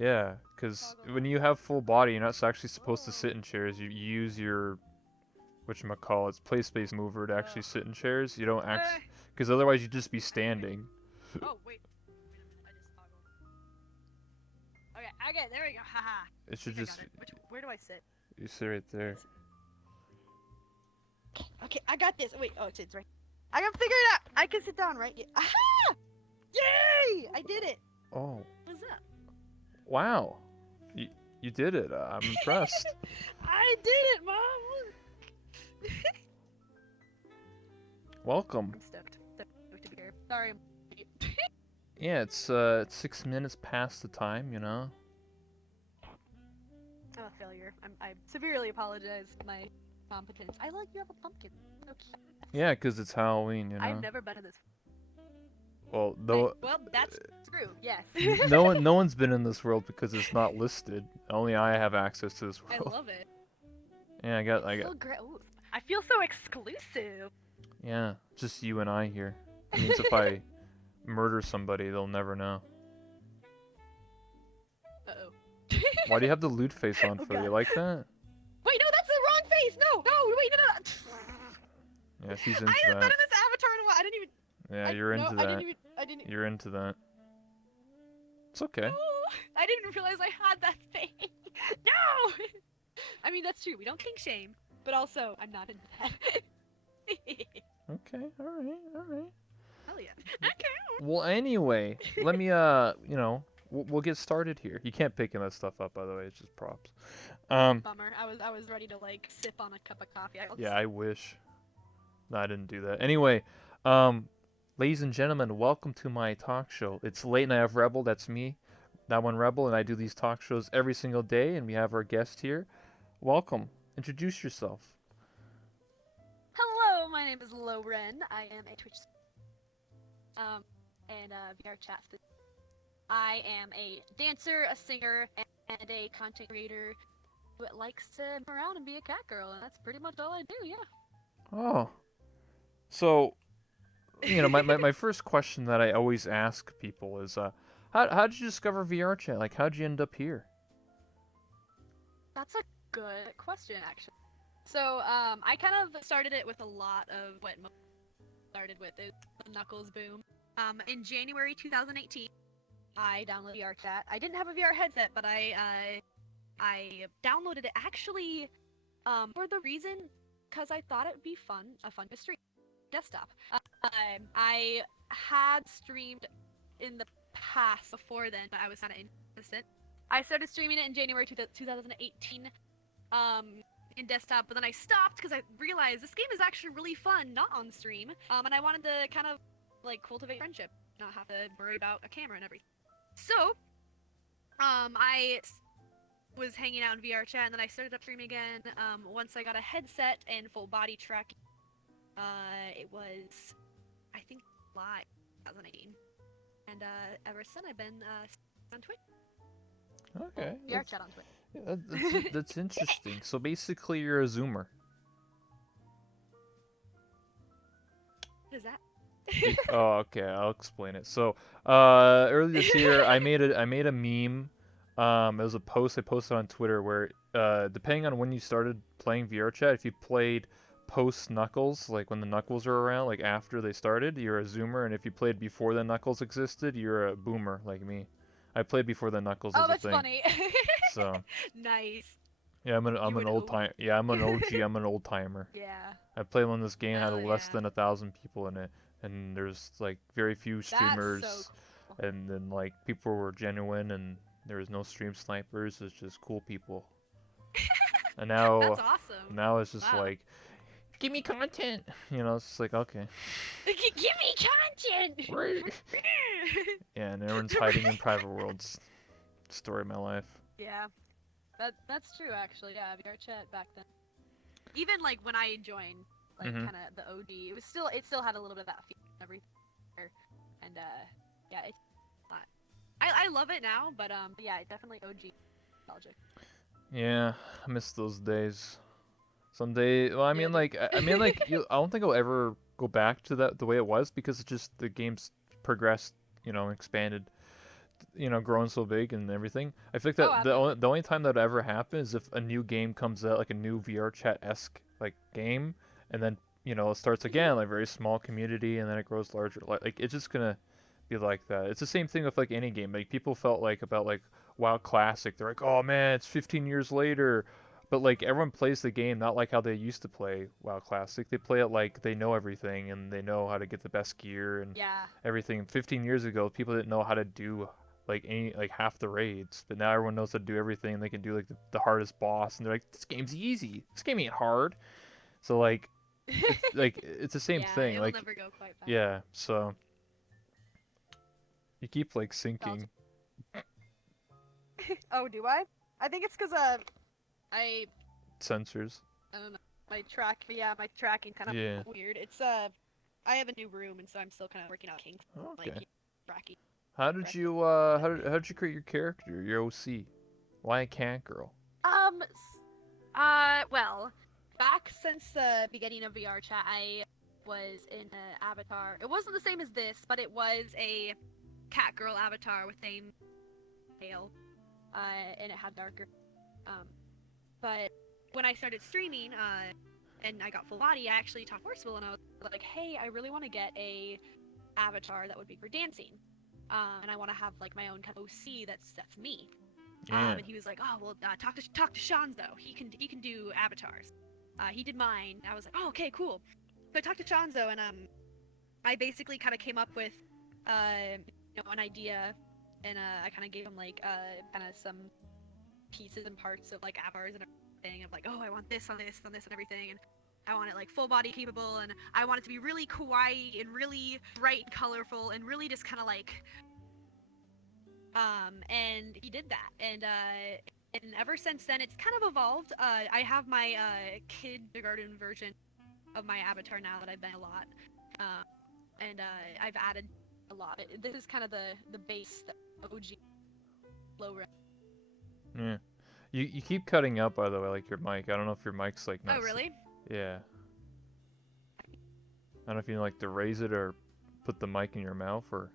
Yeah, because Toggle. when you have full body, you're not actually supposed to sit in chairs. You use your whatchamacallit's play space mover to actually sit in chairs. You don't Eh. because otherwise you'd just be I didn't standing. Oh wait. Wait a minute. I just toggled. Okay. There we go. Haha. It I should think I just got it. Where do I sit? you sit right there. Okay, I got this. Wait. Oh, it's right. I can figure it out. I can sit down, right? Yeah. Aha! Yay! I did it. Oh, What's up? wow. You did it. I'm impressed. I did it, Mom. Welcome. I'm stoked. Stoked to be here. Sorry. Yeah, it's 6 minutes past the time, you know. I'm a failure. I severely apologize for my competence. I like you have a pumpkin. So cute. Yeah, 'cause it's Halloween, you know. I've never been to this. Well, Well, that's true. Yes. no one's been in this world because it's not listed. Only I have access to this I world. love it. Yeah, I got. So great. Ooh, I feel so exclusive. Yeah, just you and I here. It means if I murder somebody, they'll never know. Uh-oh. Why do you have the loot face on Oh, for? God. You like that? Wait, no, that's the wrong face. No, wait, no. Yeah, she's into I haven't been that. in this avatar in a while. I didn't even. Yeah, you're into that. I didn't. You're into that. It's okay. No, I didn't realize I had that face. No. I mean, that's true. We don't kink shame, but also I'm not into that. Okay, alright. Hell yeah. Okay. Well, anyway, let me, we'll get started here. You can't pick that stuff up, by the way. It's just props. Bummer. I was ready to like sip on a cup of coffee. Yeah, I wish. No, I didn't do that. Anyway, ladies and gentlemen, welcome to my talk show. It's Late Night of Rebel. That's me, that one Rebel, and I do these talk shows every single day. And we have our guest here. Welcome. Introduce yourself. Hello, my name is Lowrhen. I am a Twitch and VR chat. I am a dancer, a singer, and a content creator who likes to move around and be a cat girl, and that's pretty much all I do. Yeah. Oh, so my first question that I always ask people is, how did you discover VR chat? Like, how'd you end up here? That's a good question, actually. So, I kind of started it with a lot of what started with is the Knuckles boom. In January 2018, I downloaded VR chat. I didn't have a VR headset, but I downloaded it actually, for the reason because I thought it would be fun to stream desktop. I had streamed in the past before then, but I was kind of inconsistent. I started streaming it in January 2018 in desktop, but then I stopped because I realized this game is actually really fun, not on stream, and I wanted to kind of like cultivate friendship, not have to worry about a camera and everything. So, I was hanging out in VR chat, and then I started up streaming again once I got a headset and full body tracking. It was, I think, July 2018, and ever since I've been on Twitch. Okay. VR chat on Twitch. Yeah, that's interesting. So basically, you're a Zoomer. What is that? Oh, okay. I'll explain it. So, earlier this year, I made a meme. It was a post I posted on Twitter where, depending on when you started playing VR chat, if you played post Knuckles, like when the Knuckles are around, like after they started, you're a Zoomer, and if you played before the Knuckles existed, you're a Boomer, like me. I played before the Knuckles was Oh, a that's thing. funny. So. Nice. Yeah, I'm an old time. Yeah, I'm an OG. I'm an old timer. Yeah. I played when this game had Oh, less yeah. than 1,000 people in it, and there's like very few streamers, That's so cool. and then like people were genuine, and there was no stream snipers. It's just cool people. And That's awesome. now it's just Wow. like, give me content. You know, it's just like okay. Give me content. Yeah, and everyone's hiding in private worlds. Story of my life. Yeah. That's true actually. Yeah, VR chat back then. Even like when I joined, like kind of the OG, it still had a little bit of that feel and everything. And yeah, it's not. I love it now, but yeah, definitely OG nostalgic. Yeah, I miss those days. Someday, well, I Yeah, mean, like, I don't think I'll ever go back to that the way it was because it's just the game's progressed, expanded growing so big and everything. I think Oh, that absolutely. the only time that ever happens is if a new game comes out, like a new VR chat esque like game, and then it starts again like very small community, and then it grows larger. Like it's just gonna be like that. It's the same thing with like any game. Like people felt like about like WoW Classic. They're like, oh man, it's 15 years later. But like everyone plays the game not like how they used to play WoW Classic. They play it like they know everything and they know how to get the best gear and Yeah. everything. 15 years ago, people didn't know how to do like half the raids, but now everyone knows how to do everything. And they can do like the hardest boss, and they're like, this game's easy. This game ain't hard. So it's the same Yeah, thing. it will Like never go quite back. yeah, so you keep like I'll- syncing Oh, do I? I think it's because I sensors. I don't know. My tracking kind of Yeah. weird. It's I have a new room, and so I'm still kind of working out kinks, like Okay. tracking. How did Correctly. you how did you create your character, your OC? Why a cat girl? Well, back since the beginning of VR chat, I was in an avatar. It wasn't the same as this, but it was a cat girl avatar with a tail, and it had darker. Um, but when I started streaming, and I got full body, I actually talked Forceful, and I was like, "Hey, I really want to get a avatar that would be for dancing, and I want to have like my own kind of OC that's me." Yeah. And he was like, "Oh well, talk to Shanzo. He can do avatars." He did mine. I was like, "Oh, okay, cool." So I talked to Shanzo, and I basically kind of came up with an idea, and I kind of gave him like kind of some pieces and parts of like avatars and everything of like, "Oh, I want this on this on this and everything," and I want it like full body capable, and I want it to be really kawaii and really bright and colorful and really just kind of like and he did that, and ever since then it's kind of evolved. I have my kindergarten version of my avatar now that I've been a lot, um, and I've added a lot. This is kind of the base, the OG Lowrhen. Yeah. You keep cutting out, by the way, like your mic. I don't know if your mic's like Oh, not. really? Yeah. I don't know if you like to raise it or put the mic in your mouth or.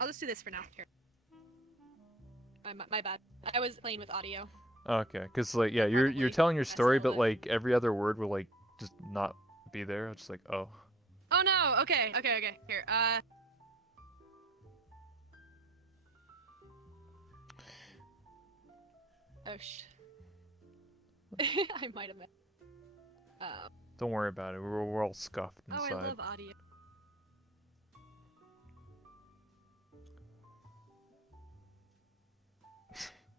I'll just do this for now. Here. My bad. I was playing with audio. Okay, cause like yeah, It you're probably telling your messed a story, little but bit. like every other word will like just not be there. I'm just like oh. Oh no! Okay. Here. Oh sh. I might have messed. Don't worry about it. We're all scuffed Oh, I inside. love audio.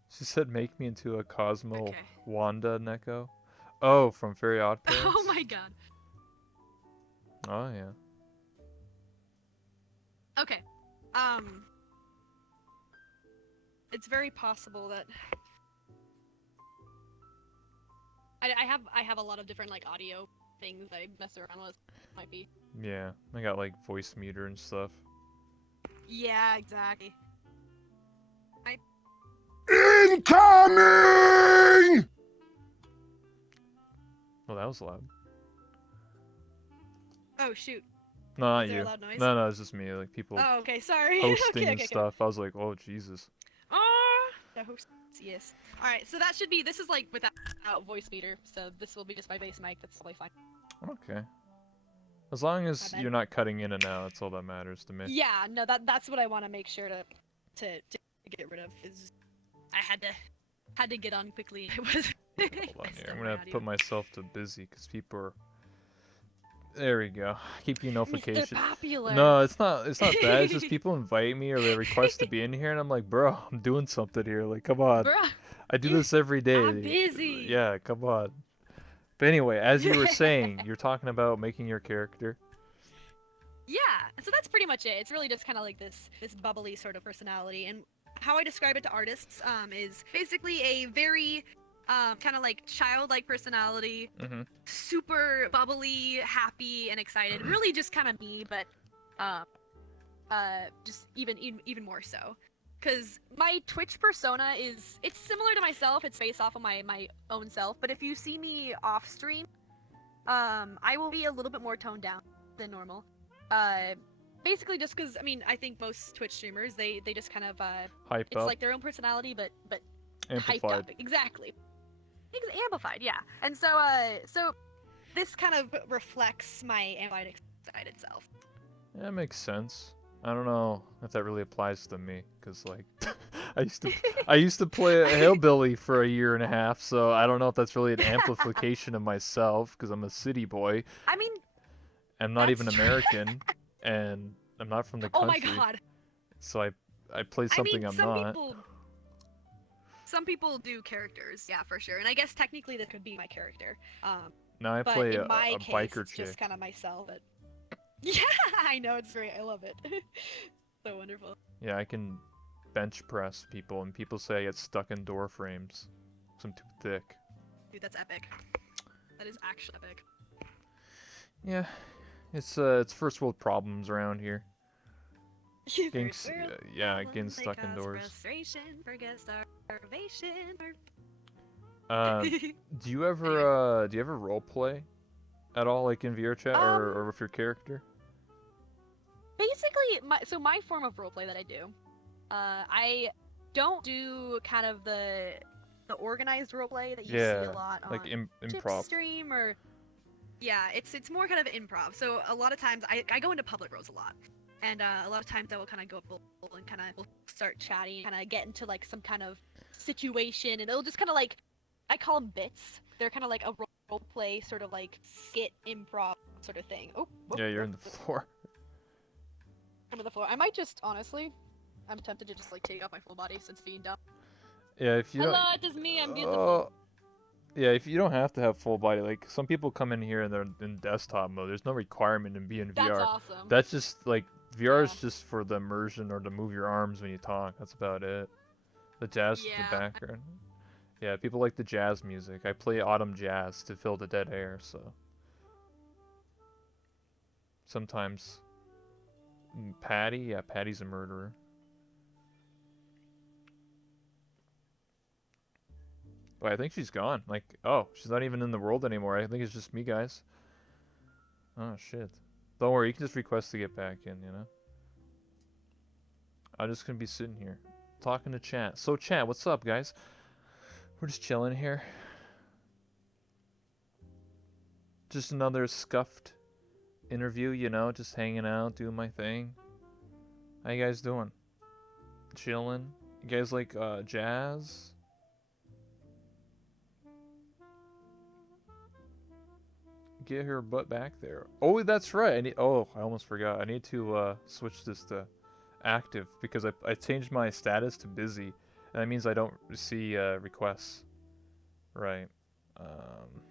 She said, "Make me into a Cosmo Okay. Wanda Neko." Oh, from Fairy Odd Oh Parents. my god. Oh yeah. Okay. It's very possible that I have a lot of different like audio things I mess around with. Might be. Yeah, I got like voice meter and stuff. Yeah, exactly. Incoming! Oh, that was loud. Oh shoot. No, not Is there a you. loud noise? No, it's just me. Like people Oh, okay. Sorry. posting okay. and stuff. I was like, oh Jesus. The host. Yes. All right. So that should be. This is like without voice meter. So this will be just my base mic. That's totally fine. Okay. As long My as bad. you're not cutting in and out, that's all that matters to me. Yeah. No. That's what I want to make sure to get rid of. Is I had to get on quickly. I was. Hold on here. I'm gonna put myself to busy because people are. There we go. Keep your Mr. notification. Popular. No, it's not. It's not that. It's just people invite me or they request to be in here, and I'm like, bro, I'm doing something here. Like, come on. Bruh. I do this every day. I'm busy. Yeah, come on. But anyway, as you were saying, you're talking about making your character. Yeah, so that's pretty much it. It's really just kind of like this bubbly sort of personality, and how I describe it to artists is basically a very kind of like childlike personality, Mm-hmm. super bubbly, happy, and excited. Really, just kind of me, but just even more so. Cause my Twitch persona it's similar to myself. It's based off of my own self. But if you see me off stream, I will be a little bit more toned down. than normal. Basically just because I mean I think most Twitch streamers they just kind of Hype it's up, like their own personality but hyped amplified. up exactly. Amplified, yeah. And so so this kind of reflects my amplified excited self. Yeah, that makes sense. I don't know if that really applies to me, cause like, I used to play a hillbilly for a year and a half, so I don't know if that's really an amplification of myself, cause I'm a city boy. I mean, I'm not that's even true. American, and I'm not from the Oh my country, god. so I play I mean, something I'm not. some people do characters, yeah, for sure. And I guess technically this could be my character. Now I But play in a my case, biker it's just chick. kind of myself. But yeah, I know it's great. I love it. So wonderful. Yeah, I can bench press people, and people say I get stuck in door frames. 'Cause I'm too thick. Dude, that's epic. That is actually epic. Yeah, it's first world problems around here. Getting, First world yeah, getting problems, they stuck cause indoors. frustration, forget starvation. Do you ever Anyway. role play at all, like in VR chat or Um, with your character? basically, my form of roleplay that I do, I don't do kind of the organized roleplay that you see a Yeah, lot like on Chip's improv. stream or yeah, it's more kind of improv. So a lot of times I go into public roles a lot, and a lot of times I will kind of go up and kind of will start chatting, kind of get into like some kind of situation, and it'll just kind of like I call them bits. They're kind of like a role play sort of like skit improv sort of thing. Yeah, you're in the floor. I'm on the floor. I might just honestly, I'm tempted to just like take off my full body since being dumb. Yeah, if you don't. Hello, it is me. I'm Uh, beautiful. yeah, if you don't have to have full body, like some people come in here and they're in desktop mode. There's no requirement to be in That's VR. awesome. That's just like VR Yeah. is just for the immersion or to move your arms when you talk. That's about it. The jazz in the Yeah. background. Yeah, people like the jazz music. I play autumn jazz to fill the dead air, so sometimes Patty, yeah, Patty's a murderer. Wait, I think she's gone. Like, oh, she's not even in the world anymore. I think it's just me, guys. Oh shit. Don't worry, you can just request to get back in, you know? I'm just gonna be sitting here, talking to chat. So chat, what's up, guys? We're just chilling here. Just another scuffed interview, you know, just hanging out, doing my thing. How you guys doing? Chilling? You guys like jazz? Get her butt back there. Oh, that's right. I almost forgot. I need to switch this to active because I changed my status to busy, and that means I don't see requests. Right. Um,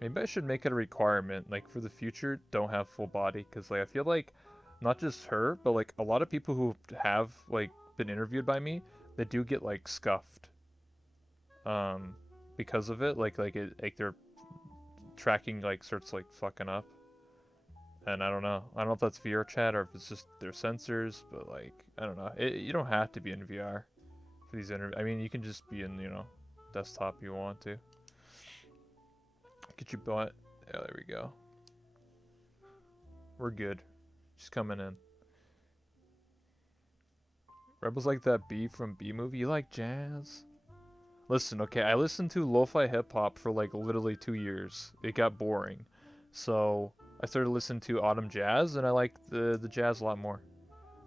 maybe I should make it a requirement, like for the future, don't have full body, because like I feel like not just her, but like a lot of people who have like been interviewed by me, they do get like scuffed. Um, because of it, like their tracking like starts like fucking up. And I don't know. I don't know if that's VR chat or if it's just their sensors, but like I don't know. You don't have to be in VR for these interviews. I mean, you can just be in desktop if you want to. Get your butt. Yeah, there we go. We're good. She's coming in. Rebels like that B from B movie. You like jazz? Listen, okay, I listened to lo-fi hip-hop for like literally 2 years. It got boring. So I started listening to autumn jazz, and I like the jazz a lot more.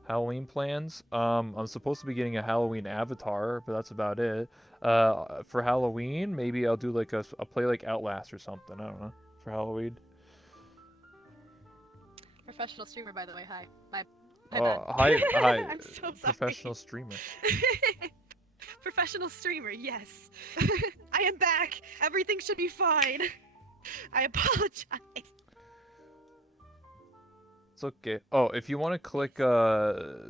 Halloween plans. I'm supposed to be getting a Halloween avatar, but that's about it. For Halloween, maybe I'll do like I'll play like Outlast or something. I don't know. For Halloween. Professional streamer, by the way. Hi. My bad. Oh, hi, I'm so sorry. professional streamer. Professional streamer, yes. I am back. Everything should be fine. I apologize. It's okay. Oh, if you want to click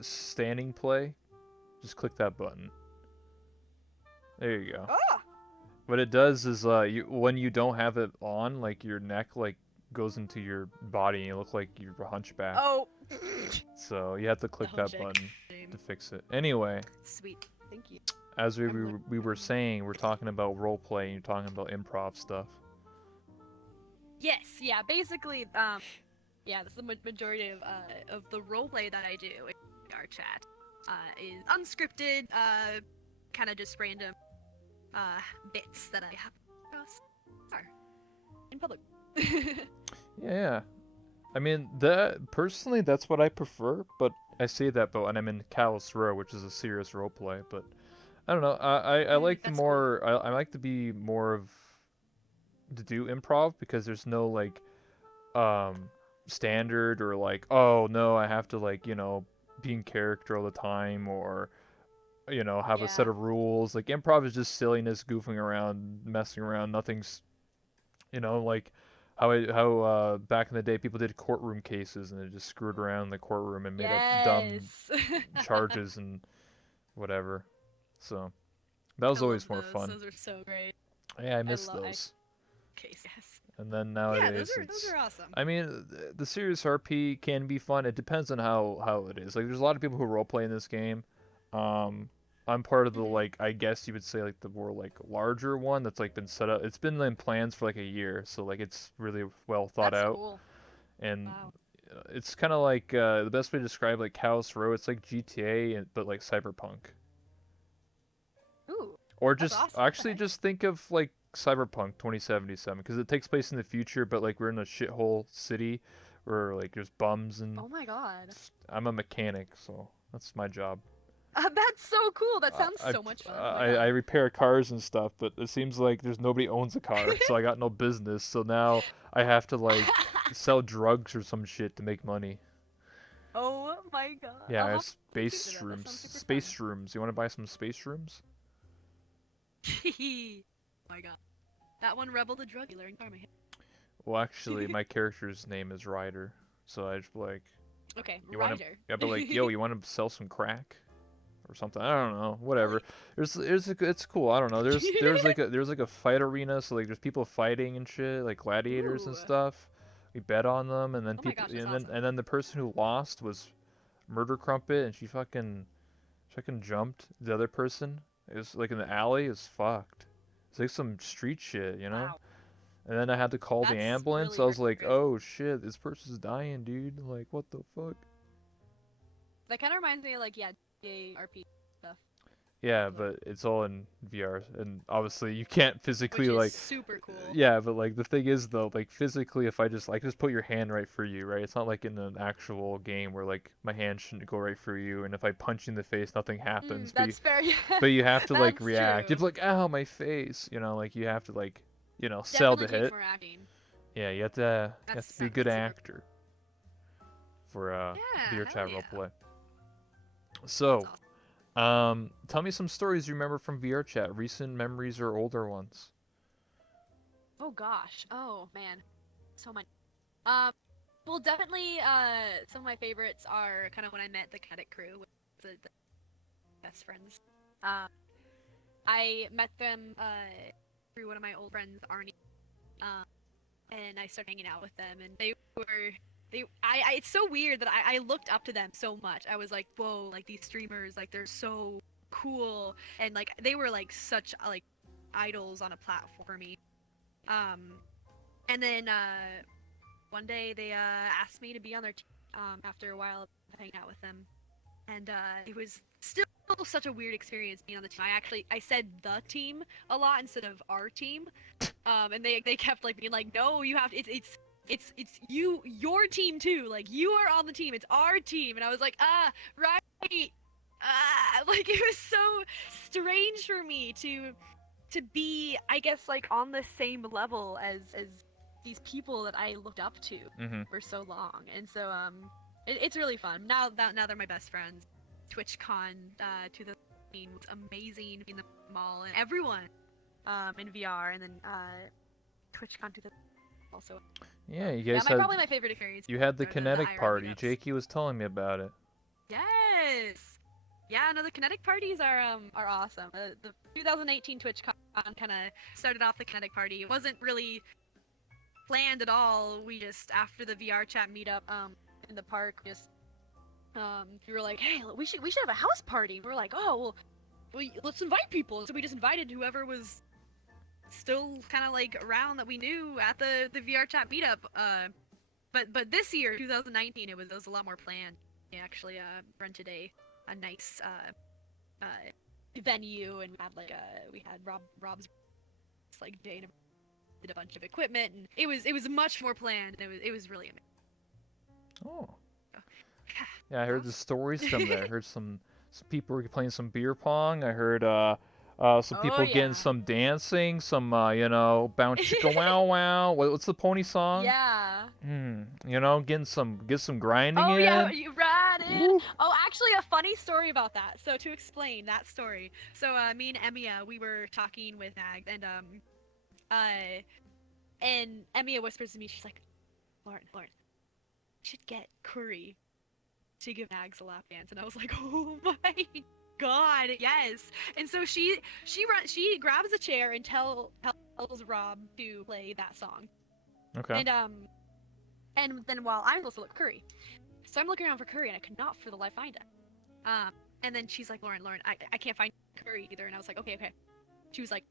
standing play, just click that button. There you go. Oh! What it does is when you don't have it on, like your neck like goes into your body and you look like you're a hunchback. Oh! So you have to click that button to fix it. Anyway, Sweet. Thank you. as we were saying, we're talking about roleplay and you're talking about improv stuff. Yes, yeah, basically, yeah, that's the majority of the roleplay that I do in our chat. Is unscripted, kind of just random bits that I have across are in public. Yeah. I mean, that personally, that's what I prefer. But I say that, but when I'm in Callous Row, which is a serious roleplay, but I don't know. I like the That's cool. more. I like to be more of to do improv because there's no like um standard or like, oh no, I have to like, be in character all the time, or have a set Yeah. of rules. Like improv is just silliness, goofing around, messing around. Nothing's, like how back in the day people did courtroom cases and they just screwed around in the courtroom and made up dumb Yes. charges and whatever. So that I was love always more those. fun. Those are so great. Yeah, I I miss love I those. case, yes. And then Yeah, nowadays those it's, are awesome. I mean, the serious RP can be fun. It depends on how it is. Like, there's a lot of people who roleplay in this game. Um, I'm part of the, Mhm. like, I guess you would say like the more like larger one that's like been set up. It's been in plans for like a year, so like it's really well thought That's out. cool. And Wow. it's kind of like the best way to describe like Chaos Row. It's like GTA, but like cyberpunk. Ooh, Or that's just awesome. actually Okay. just think of like Cyberpunk 2077 because it takes place in the future, but like we're in a shithole city where like there's bums and Oh my god. I'm a mechanic, so that's my job. That's so cool. That I sounds I, so much fun. Oh my I god. repair cars and stuff, but it seems like there's nobody owns a car, so I got no business. So now I have to like sell drugs or some shit to make money. Oh my god. I'll Yeah, have to look space into that. That shrooms. sounds super Space fun. shrooms. You want to buy some space shrooms? Oh my god. That one Rebel the drug dealer in Karma. Well, actually, my character's name is Ryder, so I just be like, Okay, you want to, Ryder. yeah, but like, yo, you want to sell some crack or something? I don't know, Hell whatever. It's cool. I don't know. There's like a fight arena, so like there's people fighting and shit, like gladiators and Ooh. stuff. We bet on them, and then Oh my people, gosh, that's and then awesome. and then the person who lost was Murder Crumpet, and she fucking jumped the other person. It was like in the alley. It's fucked. It's like some street shit, you know. Wow. And then I had to call the That's ambulance. really I was like, hardcore. "Oh shit, this person's dying, dude! Like, what the fuck?" That kind of reminds me of like, yeah, RP stuff, Yeah, but it's all in VR, and obviously you can't physically which is like. super cool. Yeah, but like the thing is though, like physically, if I just put your hand right for you, right? It's not like in an actual game where like my hand shouldn't go right for you, and if I punch you in the face, nothing happens. But you, That's fair. Yeah, but you have to like that's react. You have true. to like, ow, my face. Like you have to like, sell Definitely the takes hit. more acting. Yeah, you have to be a good That's super. actor for Yeah, VR hell chat yeah. roleplay. That's So, awesome. tell me some stories you remember from VR chat, recent memories or older ones. Oh gosh. Oh man. So many. Well, definitely. Some of my favorites are kind of when I met the Kinetic crew, with the best friends. Um, I met them through one of my old friends, Arnie. Um, and I started hanging out with them, and they were it's so weird that I looked up to them so much. I was like, whoa, like these streamers, like they're so cool, and like they were like such like idols on a platform for me. Um, and then one day they asked me to be on their team. After a while of hanging out with them, and it was still such a weird experience being on the team. I said the team a lot instead of our team, and they kept like being like, no, you have to, it's your team too. Like you are on the team. It's our team. And I was like, right. Like it was so strange for me to be, I guess, like on the same level as these people that I looked up to Mhm. for so long. And so it's really fun. Now they're my best friends. TwitchCon 2018 was amazing. Meeting them all and everyone in VR, and then TwitchCon 2000 also. Yeah, you Yeah, guys my had probably my favorite experience you had the are the kinetic IRL party. meetups. Jakey was telling me about it. Yes. Yeah, no, the Kinetic parties are awesome. The 2018 TwitchCon kind of started off the Kinetic party. It wasn't really planned at all. We just after the VR chat meetup in the park, just we were like, hey, we should have a house party. We were like, oh well, let's invite people. And so we just invited whoever was still kind of like around that we knew at the VR chat meetup. But this year, 2019, it was a lot more planned. We actually rented a nice venue, and we had Rob's like day and did a bunch of equipment, and it was much more planned. And it was really amazing. Oh. Yeah, I heard the stories from there. I heard some people were playing some beer pong. I heard some Oh people getting yeah. some dancing, some bounce chicka wow wow. What's the pony song? Yeah. Getting some grinding Oh yeah, in. you ran in. Woo. Oh, actually, a funny story about that. So to explain that story, so me and Emiya, we were talking with Ag, and Emiya whispers to me, she's like, Lowrhen, you should get Curry to give Nags a lap dance, and I was like, oh my god, yes. And so she grabs a chair and tells Rob to play that song, Okay. and then while I'm supposed to look for Curry, so I'm looking around for Curry and I could not for the life find it. And then she's like, Lowrhen, I can't find Curry either, and I was like, okay. She was like,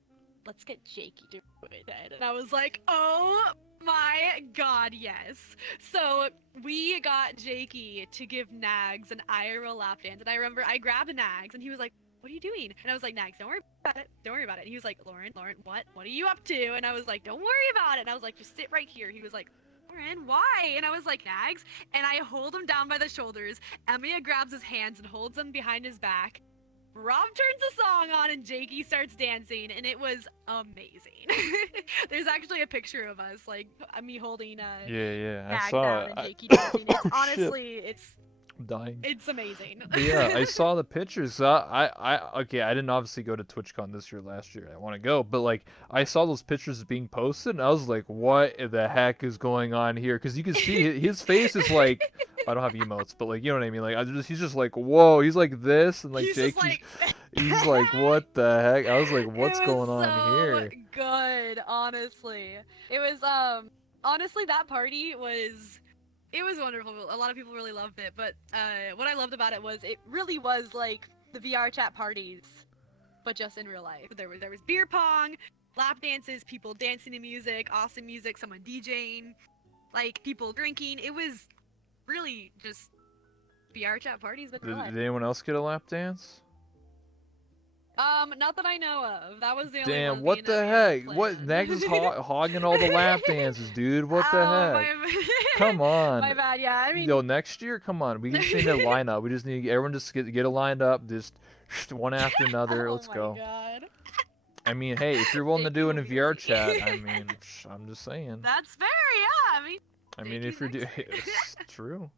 let's get Jakey to do it then. And I was like, oh my god, yes. So we got Jakey to give Nags an IRL lap dance. And I remember I grabbed Nags and he was like, what are you doing? And I was like, Nags, don't worry about it. Don't worry about it. And he was like, Lowrhen, what? What are you up to? And I was like, don't worry about it. And I was like, just sit right here. He was like, Lowrhen, why? And I was like, Nags. And I hold him down by the shoulders. Emiya grabs his hands and holds them behind his back. Rob turns the song on and Jakey starts dancing, and it was amazing. There's actually a picture of us, like me holding Yeah, I Nag saw down it. and Jakey dancing. It's Oh, shit. honestly, I'm dying. it's amazing. But yeah, I saw the pictures. Okay, I didn't obviously go to TwitchCon this year, last year. I want to go, but like I saw those pictures being posted, and I was like, "What the heck is going on here?" Because you can see his face is like, I don't have emotes, but like you know what I mean. Like he's just like, "Whoa," he's like this, and like He's just Jakey's, like, he's like, "What the heck?" I was like, it "What's was going on so here?" good, honestly. It was honestly that party was. It was wonderful. A lot of people really loved it, but what I loved about it was it really was like the VR chat parties, but just in real life. There was beer pong, lap dances, people dancing to music, awesome music, someone DJing, like people drinking. It was really just VR chat parties, but in real life. Did anyone else get a lap dance? Not that I know of. That was the only Damn, one. what the heck? What Planned. Nags is hogging all the lap dances, dude? What the Oh, heck? Come on. my bad. Yeah, I mean, Yo, next year, come on. We just need a lineup. We just need everyone just get a lined up, just one after another. oh Let's my go. god. I mean, hey, if you're willing to Jakey do it will in be VR busy. chat, I mean, I'm just saying. That's fair. Yeah, I mean, if Jakey's you're doing, next. it's true.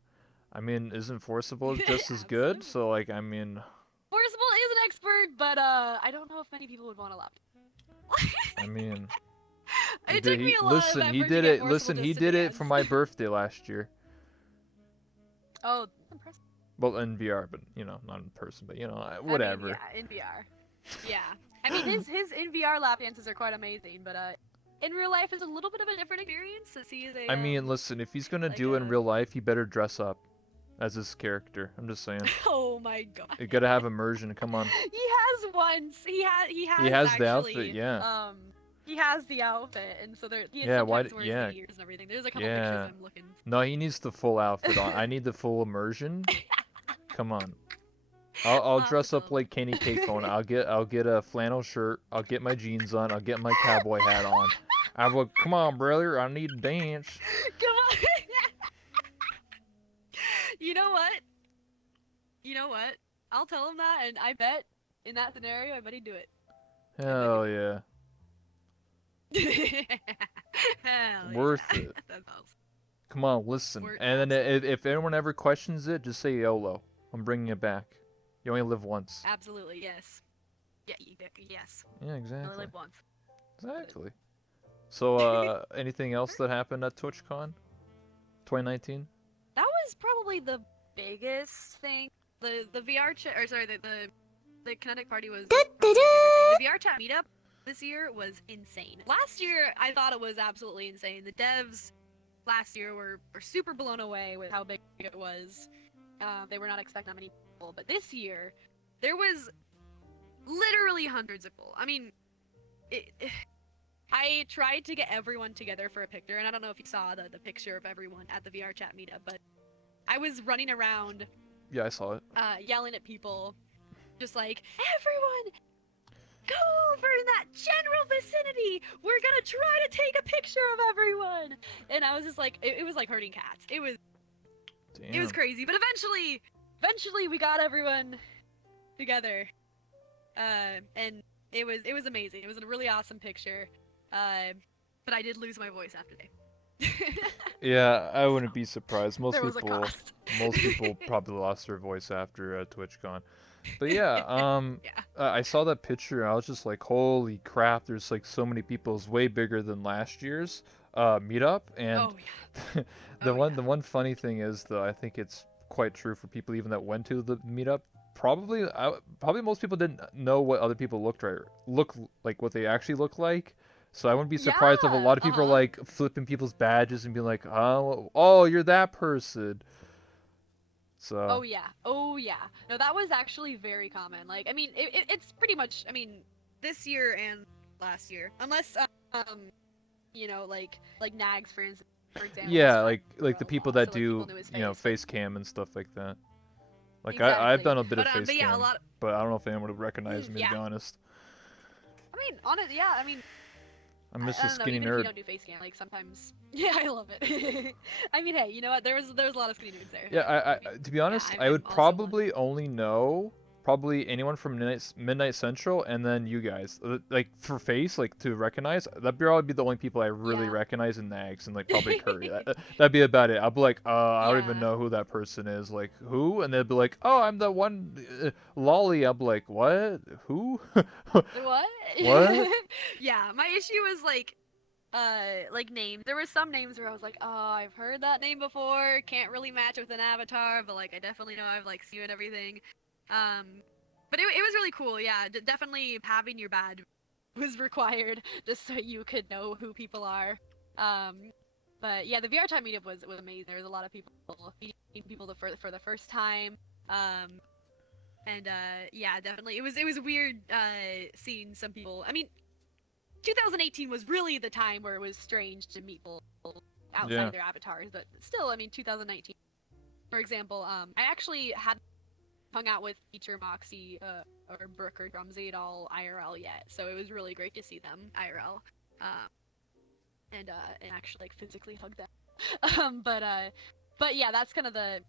I mean, isn't Forcible just as good? Absolutely. So like, I mean, Forcible is an expert, but I don't know if many people would want to lap. I mean, It took me a lot of listen, effort he to did get it. Forcible Listen, just he to did it dance. for my birthday last year. Oh, impressive. Well, in VR, but not in person. But whatever. I mean, yeah, in VR. Yeah. I mean, his in VR lap dances are quite amazing, but in real life is a little bit of a different experience since he is a. I mean, listen, if he's gonna like do it in a- real life, he better dress up as his character. I'm just saying. Oh my god. You gotta have immersion. Come on. He has once. He has has actually, the outfit, yeah. He has the outfit, and so he Yeah, sometimes wears yeah. the ears and everything. There's a couple Yeah. pictures of him looking. No, he needs the full outfit on. I need the full immersion. Come on. I'll dress up like Kenny K-Phone. I'll get a flannel shirt. I'll get my jeans on. I'll get my cowboy hat on. I'm like, come on, brother. I need to dance. Come on. You know what? You know what? I'll tell him that, and I bet in that scenario, I bet he'd do it. Hell yeah. Hell Worth yeah. it. That's awesome. Come on, listen. We're And then if anyone ever questions it, just say YOLO. I'm bringing it back. You only live once. Absolutely, yes. Yeah, yes. Yeah, I only exactly. live once. Exactly. So, anything else that happened at TwitchCon 2019? That was probably the biggest thing. The VR chat, or sorry, the Kinetic party was probably my favorite thing. The VR chat meetup this year was insane. Last year, I thought it was absolutely insane. The devs last year were super blown away with how big it was. They were not expecting that many people, but this year, there was literally hundreds of people. I mean, I tried to get everyone together for a picture, and I don't know if you saw the picture of everyone at the VR chat meetup, but I was running around, Yeah, I saw it. yelling at people, just like, everyone, go over in that general vicinity. We're gonna try to take a picture of everyone. And I was just like, it was like herding cats. It was Damn. crazy, but eventually we got everyone together, and it was amazing. It was a really awesome picture, but I did lose my voice after day. Yeah, I So wouldn't be surprised. there was a cost. Most people probably lost their voice after TwitchCon. But yeah, Yeah. I saw that picture. And I was just like, holy crap! There's like so many people. It's way bigger than last year's meetup. And Oh yeah. the Oh yeah. one funny thing is, though, I think it's quite true for people even that went to the meetup. Probably most people didn't know what other people look like, what they actually look like. So I wouldn't be surprised if a Yeah. lot of people are like flipping people's badges and being like, oh, you're that person. So Oh yeah. Oh yeah. No, that was actually very common. Like, I mean, it's pretty much. I mean, this year and last year, unless like Nags for example, was yeah, trying like to the grow a people lot, that so like people do knew his face. But face cam and stuff like that. Like I've exactly. done a bit of face But yeah, a cam, lot. but I don't know if anyone would recognize me to be Yeah. honest. I mean, honest. Yeah. I mean, I'm just I a don't know. skinny Even if you nerd. don't do face cam, like sometimes. Yeah, I love it. I mean, hey, you know what? There's a lot of skinny dudes there. Yeah, Hey, I mean, to be yeah, honest, I I'm would also one. probably only know probably anyone from Midnight Central and then you guys. Like for face, like to recognize, that'd probably be the only people I really Yeah. recognize in Nags and like probably Curry. That'd be about it. I'd be like, I don't even Yeah. know who that person is. Like who? And they'd be like, oh, I'm the one, Lolly. I'd be like, what? Who? What? What? Yeah, my issue was like names. There were some names where I was like, oh, I've heard that name before. Can't really match it with an avatar, but like I definitely know I've like seen you and everything. Um, but it was really cool. Yeah, definitely having your badge was required just so you could know who people are. Um, but yeah, the VR Chat meetup was amazing. There was a lot of people meeting people for the first time. Um, and yeah, definitely it was weird seeing some people. I mean, 2018 was really the time where it was strange to meet people outside Yeah. of their avatars, but still, I mean, 2019. For example, I actually had hung out with Teacher Moxie or Brooke or Drumsy at all IRL yet, so it was really great to see them IRL, um, and actually like physically hug them. But yeah, that's kind of the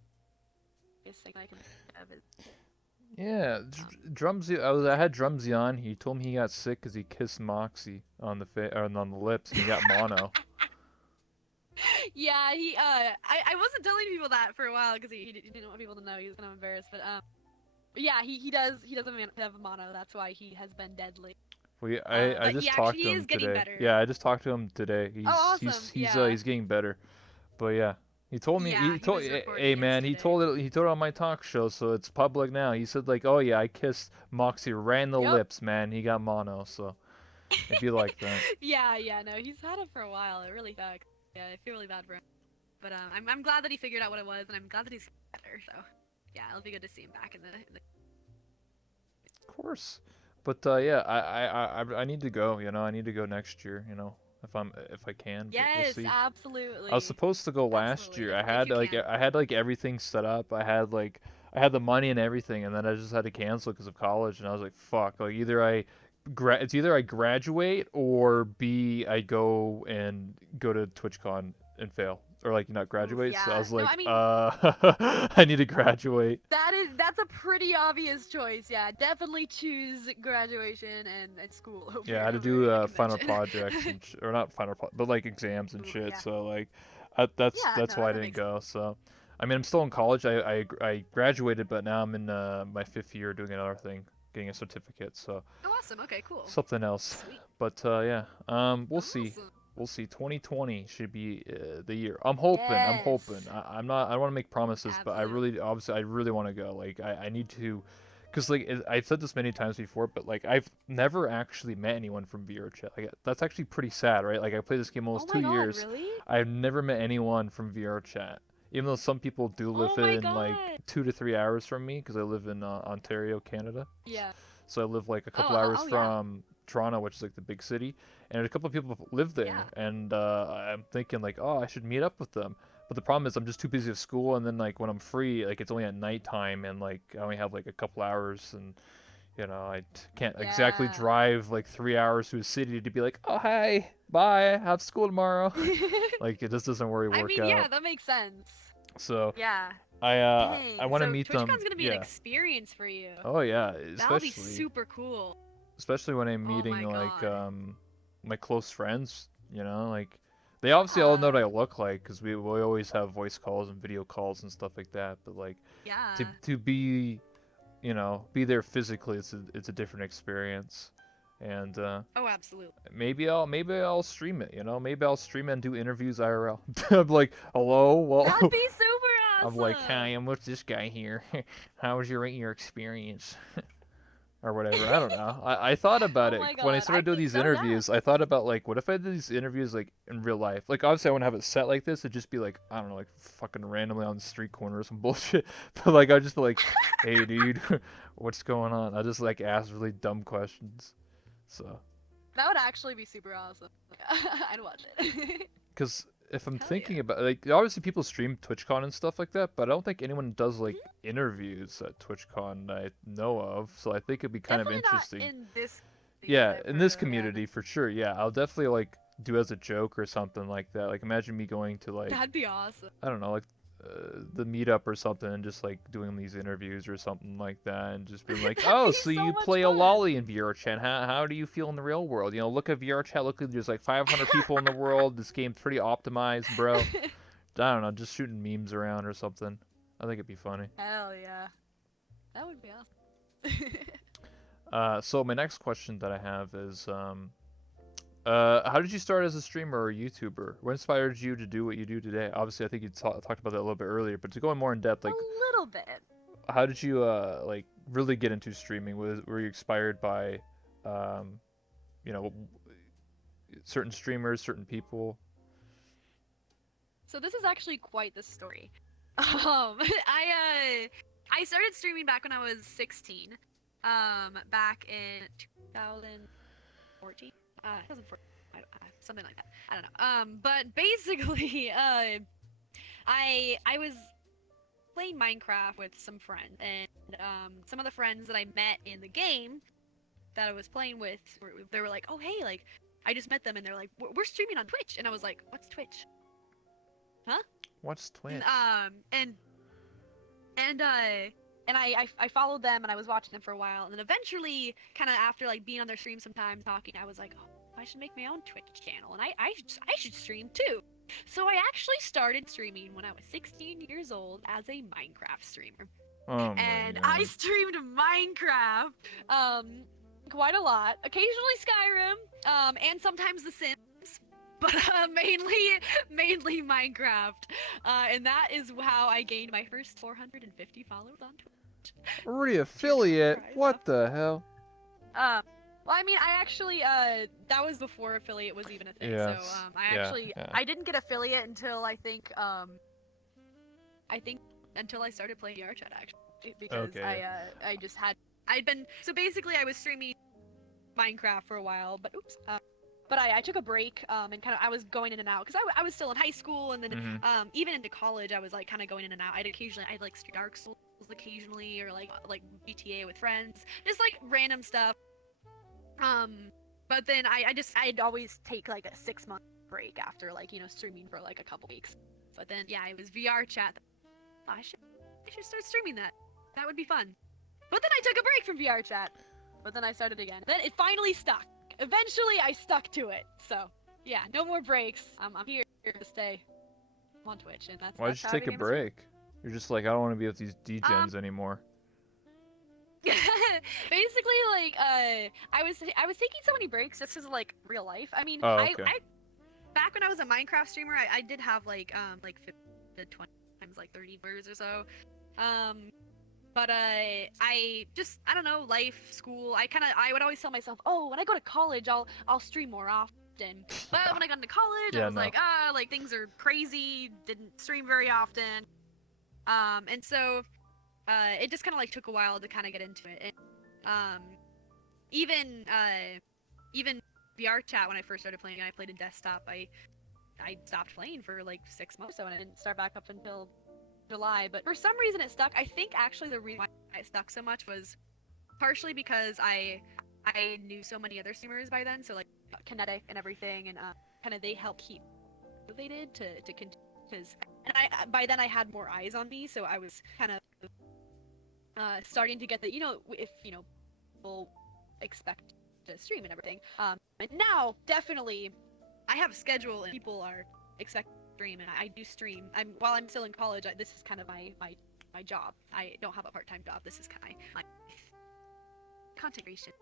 biggest thing I can think of. Yeah, Um, Drumsy. I had Drumsy on. He told me he got sick because he kissed Moxie on the on the lips, and he got mono. yeah, I wasn't telling people that for a while because he didn't want people to know. He was kind of embarrassed, but yeah, he does have a mono. That's why he has been deadly. I But just talked he to is him getting today. better. Yeah, I just talked to him today. Oh, awesome. Yeah. He's getting better. But yeah, he told me Yeah, he was hey recording man, yesterday. he told it on my talk show, so it's public now. He said like, oh yeah, I kissed Moxie right in the Yep. lips, man. He got mono, so it'd be like that. Yeah, no, he's had it for a while. It really sucks. Yeah, I feel really bad for him. But I'm glad that he figured out what it was, and I'm glad that he's better. So, yeah, it'll be good to see him back in the. Of course. But yeah, I need to go. You know, I need to go next year. You know, if I can, but we'll Yes, see. I was absolutely, supposed to go last absolutely. year. Definitely if you can. I had like everything set up. I had the money and everything, and then I just had to cancel because of college. And I was like, fuck. Like it's either I graduate or B I go to TwitchCon and fail or like not Oof, graduate. So I yeah. was No, like, I mean I need to graduate. that's a pretty obvious choice. Yeah, definitely choose graduation and school Yeah, I had to over do a final convention. projects and or not but like exams and Oof, shit. yeah. So like, Yeah, that's no, why I that didn't makes sense. go. So, I mean, I'm still in college. I graduated, but now I'm in my fifth year doing another thing, getting a certificate. So Oh, awesome. Okay, cool. something else. Sweet. But yeah, we'll see. Awesome. We'll see. 2020 should be the year. I'm hoping. Yes. I'm not. I don't want to make promises, but Absolutely. I really want to go. Like, I need to, because like I've said this many times before, but like I've never actually met anyone from VRChat. Like that's actually pretty sad, right? Like I played this game Oh almost my two god, years. really? I've never met anyone from VRChat. Even though some people do live Oh my in like god. 2 to 3 hours from me, because I live in Ontario, Canada. Yeah. So I live like a Oh, couple hours yeah. from Toronto, which is like the big city, and a couple of people live Yeah. there, and I'm thinking like, oh, I should meet up with them. But the problem is I'm just too busy with school, and then like when I'm free, like it's only at nighttime, and like I only have like a couple hours, and can't exactly Yeah. drive like 3 hours to a city to be like, oh hi, bye, I have school tomorrow. Like it just doesn't really I work mean, yeah, out. that makes sense. So Yeah. I Dang. want to So meet them. TwitchCon's gonna be an Yeah. experience for you. Oh yeah, That'll be super cool. especially when I'm Oh meeting my like god. my close friends. Like they obviously all know what Yeah. I look like because we always have voice calls and video calls and stuff like that. But like to Yeah. to be be there physically, it's a different experience. And Oh, absolutely. maybe I'll stream it. Maybe I'll stream it and do interviews IRL. I'm like, hello, That'd well, be super I'm like, hi, awesome. I'm with this guy here. How was your experience? Or whatever. I don't know. I thought about Oh it my when I god. started I'd doing be these so down. interviews. I thought about like, what if I did these interviews like in real life? Like, obviously, I wouldn't have it set like this. It'd just be like, I don't know, like fucking randomly on the street corner or some bullshit. But like, I'd just be like, hey, dude, what's going on? I just like ask really dumb questions. So, That would actually be super awesome. I'd watch it. because if I'm Hell yeah. thinking about like, obviously people stream TwitchCon and stuff like that, but I don't think anyone does like Mhm. interviews at TwitchCon that I know of. So I think it'd be kind of Definitely not interesting. in this community that Yeah, I've in heard this of, yeah. community for sure. Yeah, I'll definitely like do as a joke or something like that. Like imagine me going to like That'd be awesome. I don't know, like the meetup or something and just like doing these interviews or something like that and just being like, That'd "Oh, be so so you much play a fun. lolly in VR chat. How do you feel in the real world? Look at VR chat. Look at there's like 500 people in the world. This game's pretty optimized, bro." I don't know, just shooting memes around or something. I think it'd be funny. Hell yeah. That would be awesome. So my next question that I have is how did you start as a streamer or a YouTuber? What inspired you to do what you do today? Obviously, I think you talked about that a little bit earlier, but to go in more in depth, A like, little bit. how did you like really get into streaming? Were you inspired by, um, you know, certain streamers, certain people? So this is actually quite the story. I started streaming back when I was 16. Back in 2014. 2014. Something like that. I don't know. But basically, I was playing Minecraft with some friends, and some of the friends that I met in the game that I was playing with, they were like, "Oh hey, like I just met them," and they're like, "We're streaming on Twitch," and I was like, "What's Twitch? Huh?" What's Twitch? And and uh and I followed them and I was watching them for a while, and then eventually, kind of after like being on their stream sometimes talking, I was like, oh, I should make my own Twitch channel, and I should stream too. So I actually started streaming when I was 16 years old as a Minecraft streamer, Oh my and I god. streamed Minecraft quite a lot, occasionally Skyrim, and sometimes The Sims. But mainly Minecraft, and that is how I gained my first 450 followers on Twitch. You're kind of Re-affiliate? surprised, huh? What the hell? Well, I mean, I actually, that was before affiliate was even a thing. So, Yes. Yeah. Yeah. I didn't get affiliate until I think until I started playing VR chat actually, because Okay. I just I'd been, so basically I was streaming Minecraft for a while, but oops. But I took a break, and kind of I was going in and out because I was still in high school, and then Mhm. even into college I was like kind of going in and out. I'd like stream Dark Souls occasionally, or like GTA with friends, just like random stuff. But then I'd always take like a 6 month break after like streaming for like a couple weeks. But then yeah, it was VR chat. I should start streaming that. That would be fun. But then I took a break from VR chat. But then I started again. Then it finally stuck. Eventually, I stuck to it. So yeah, no more breaks. I'm here to stay. I'm on Twitch, and Why did that's you how I take a became a streamer. break? You're just like, I don't want to be with these Um, degens anymore. basically, like I was taking so many breaks just because of like real life. I mean, Oh, okay. I back when I was a Minecraft streamer, I did have like 50 to 20 times like 30 viewers or so. Um, but I don't know, life, school. I would always tell myself, oh, when I go to college, I'll stream more often. But when I got into college, I Yeah, was no. like, like things are crazy. Didn't stream very often. And so it just kind of like took a while to kind of get into it. And, even even VR chat when I first started playing, I played in desktop. I stopped playing for like 6 months or so, and I didn't start back up until July. But for some reason, it stuck. I think actually the reason why it stuck so much was partially because I knew so many other streamers by then, so like Kinetic and everything, and kind of they helped keep motivated to continue. Because and I by then I had more eyes on me, so I was kind of starting to get the if people expect to stream and everything. And now definitely I have a schedule and people are expecting to stream, and I do stream. While I'm still in college. This is kind of my job. I don't have a part-time job. This is kind of my content creation.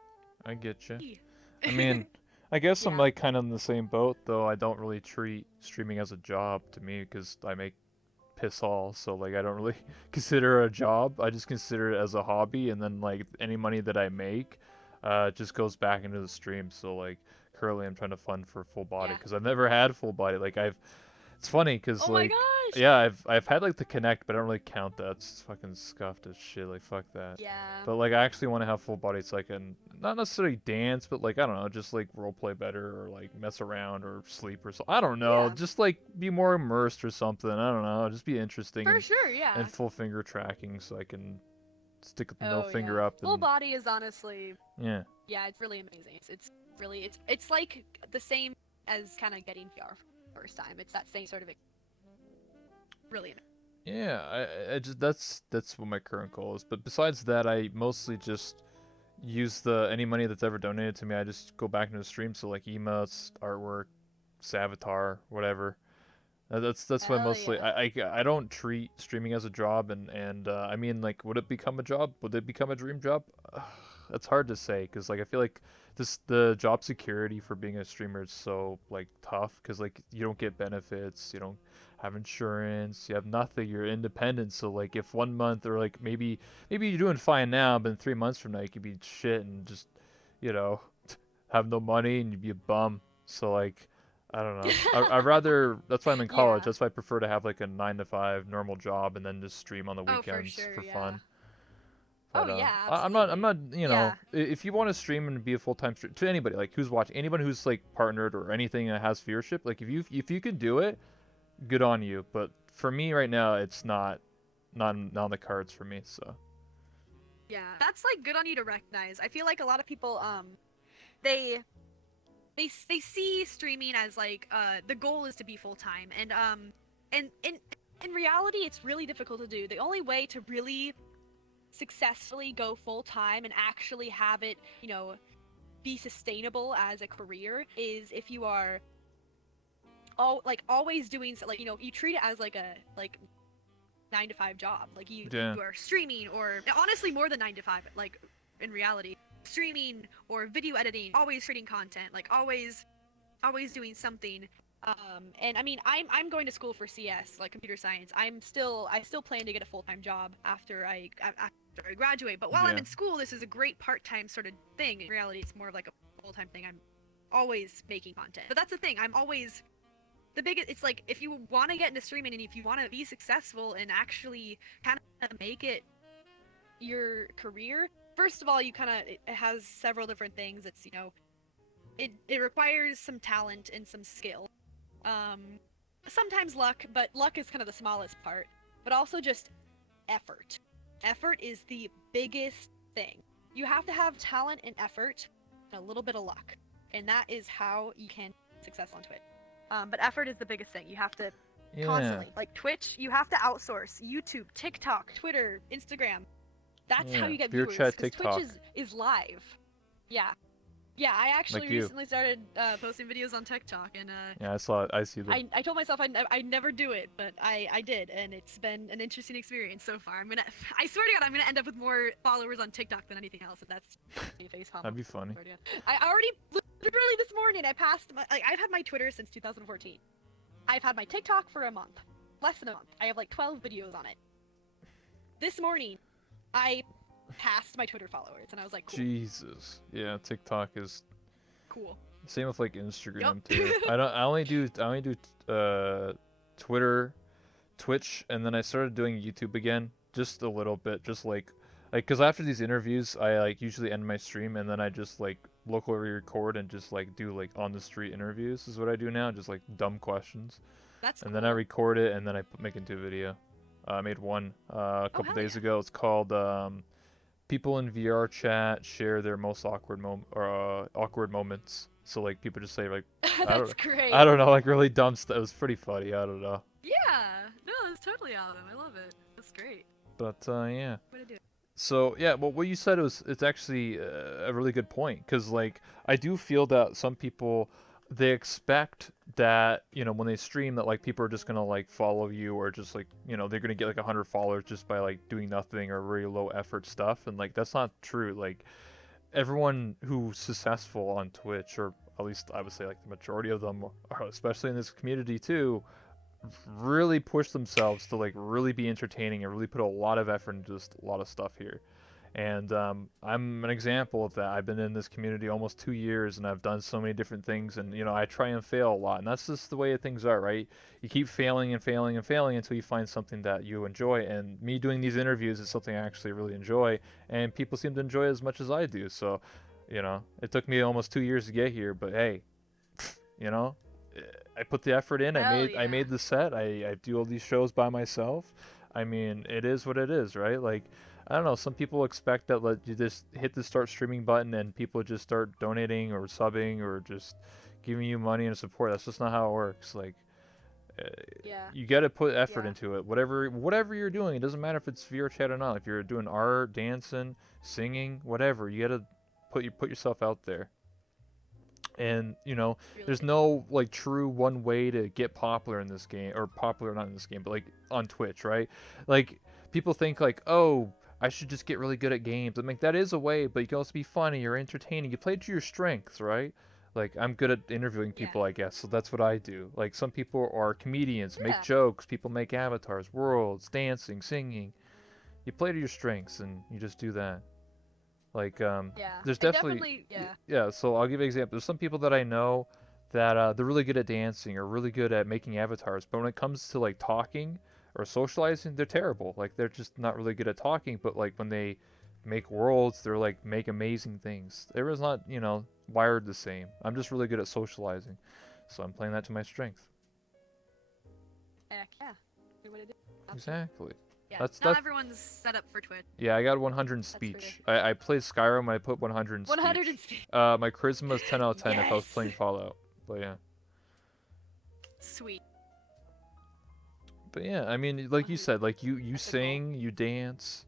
I get you. I mean, I guess I'm Yeah. like kind of in the same boat, though. I don't really treat streaming as a job to me because I make piss all, so like I don't really consider it a job. I just consider it as a hobby, and then like any money that I make, just goes back into the stream. So like currently I'm trying to fund for full body Yeah. because I've never had full body. Like it's funny because Oh my like gosh. yeah, I've had like the Connect, but I don't really count that. It's fucking scuffed as shit. Like fuck that. Yeah. But like I actually want to have full body so I can not necessarily dance, but like I don't know, just like role play better or like mess around or sleep or so. I don't know, Yeah. just like be more immersed or something. I don't know, just be interesting For sure. Yeah. and full finger tracking so I can stick the middle Oh finger yeah. up Full and body is honestly, yeah. yeah, it's really amazing. It's really it's like the same as kind of getting PR for the first time. It's that same sort of really amazing. Yeah, I just that's what my current goal is. But besides that, I mostly just use the any money that's ever donated to me. I just go back into the stream. So like emotes, artwork, Savitar, whatever. That's why Hell mostly yeah. I don't treat streaming as a job, and I mean like would it become a job? Would it become a dream job? That's hard to say because like I feel like the job security for being a streamer is so like tough because like you don't get benefits, you don't have insurance, you have nothing, you're independent. So like if 1 month or like maybe you're doing fine now, but in 3 months from now you could be shit and just you know have no money and you'd be a bum. So like I don't know. I'd rather. That's why I'm in college. Yeah. That's why I prefer to have like a 9 to 5 normal job and then just stream on the Oh, for weekends sure. for Yeah. fun. Oh But yeah, I'm not. I'm absolutely. not. You know, Yeah. if you want to stream and be a full time streamer to anybody like who's watching, anyone who's like partnered or anything that has viewership, like if you can do it, good on you. But for me right now, it's not on the cards for me. So Yeah. That's like good on you to recognize. I feel like a lot of people they they see streaming as like the goal is to be full time, and in reality it's really difficult to do. The only way to really successfully go full time and actually have it be sustainable as a career is if you are always doing so, like you treat it as like a 9 to 5 job. Like yeah, you are streaming, or honestly more than 9 to 5, like in reality streaming or video editing, always creating content, like always doing something. And I mean, I'm going to school for CS, like computer science. I still plan to get a full-time job after I graduate. But while I'm yeah, in school, this is a great part-time sort of thing. In reality, it's more of like a full-time thing. I'm always making content. But that's the thing. I'm always the biggest. It's like if you want to get into streaming and if you want to be successful and actually kind of make it your career, first of all, it has several different things. It's it requires some talent and some skill. Um, Sometimes luck, but luck is kind of the smallest part. But also just effort. Effort is the biggest thing. You have to have talent and effort and a little bit of luck. And that is how you can be successful on Twitch. But effort is the biggest thing. You have to yeah, constantly, like Twitch, you have to outsource YouTube, TikTok, Twitter, Instagram. That's how yeah. you get Beer viewers, chat, because Twitch TikTok, is live. Yeah. Yeah, I actually like you. recently started posting videos on TikTok, and Yeah, I saw it. I see the. I told myself I'd never do it, but I did, and it's been an interesting experience so far. I swear to God, I'm gonna end up with more followers on TikTok than anything else, if that's a face palm. That'd be funny. I already, literally this morning, I passed I've had my Twitter since 2014. I've had my TikTok for a month. Less than a month. I have like 12 videos on it. This morning, I passed my Twitter followers, and I was like, cool. Jesus. Yeah, TikTok is Cool. same with like Instagram Yup. too. I only do Twitter, Twitch, and then I started doing YouTube again, just a little bit, just like Like, cause after these interviews, I like usually end my stream and then I just like locally record and just like do like on the street interviews is what I do now, just like dumb questions, That's and then I cool. record it and then make it into a video. I made one a Oh couple hell days yeah. ago. It's called "People in VR Chat Share Their Most Awkward Moments." So like people just say like I That's don't I great. don't know, like really dumb stuff. It was pretty funny. I don't know, Yeah. No, it's totally awesome. I love it. That's great. but yeah. Way to do it. So yeah, well, what you said was it's actually a really good point because like I do feel that some people they expect that when they stream that like people are just gonna like follow you or just like they're gonna get like 100 followers just by like doing nothing or really low effort stuff, and like that's not true. Like everyone who's successful on Twitch, or at least I would say like the majority of them are, especially in this community too, really push themselves to like really be entertaining and really put a lot of effort into just a lot of stuff here. And I'm an example of that. I've been in this community almost 2 years, and I've done so many different things. And I try and fail a lot, and that's just the way things are, right? You keep failing and failing and failing until you find something that you enjoy. And me doing these interviews is something I actually really enjoy, and people seem to enjoy it as much as I do. So, it took me almost 2 years to get here, but hey, you know, I put the effort in. I Hell made I yeah. made the set. I do all these shows by myself. I mean, it is what it is, right? Like, I don't know. Some people expect that like you just hit the start streaming button and people just start donating or subbing or just giving you money and support. That's just not how it works. Like, uh, Yeah. you got to put effort Yeah. into it. Whatever you're doing, it doesn't matter if it's VR chat or not. If you're doing art, dancing, singing, whatever, you got to put yourself out there. And Really there's do. no like true one way to get popular in this game, or popular not in this game but like on Twitch, right? Like people think like, oh, I should just get really good at games. I mean, that is a way, but you can also be funny or entertaining. You play to your strengths, right? Like I'm good at interviewing Yeah. people, I guess, so that's what I do. Like some people are comedians, make Yeah. jokes, people make avatars, worlds, dancing, singing. You play to your strengths and you just do that. Like, Yeah. there's I definitely, definitely. Yeah. yeah. So I'll give you an example. There's some people that I know that they're really good at dancing or really good at making avatars, but when it comes to like talking or socializing, they're terrible. Like they're just not really good at talking. But like when they make worlds, they're like make amazing things. Everyone's not, wired the same. I'm just really good at socializing, so I'm playing that to my strength. Heck yeah. Good way to do it. Absolutely. Exactly. Yeah. That's Not that's everyone's set up for Twitch. Yeah, I got 100 in That's for sure. speech. I played Skyrim. I put 100 in 100 speech. and speed. My charisma is 10 out of 10 if I was Yes. playing Fallout. But yeah. Sweet. But yeah, I mean, like you 100. said, like you That's a goal. sing, you dance,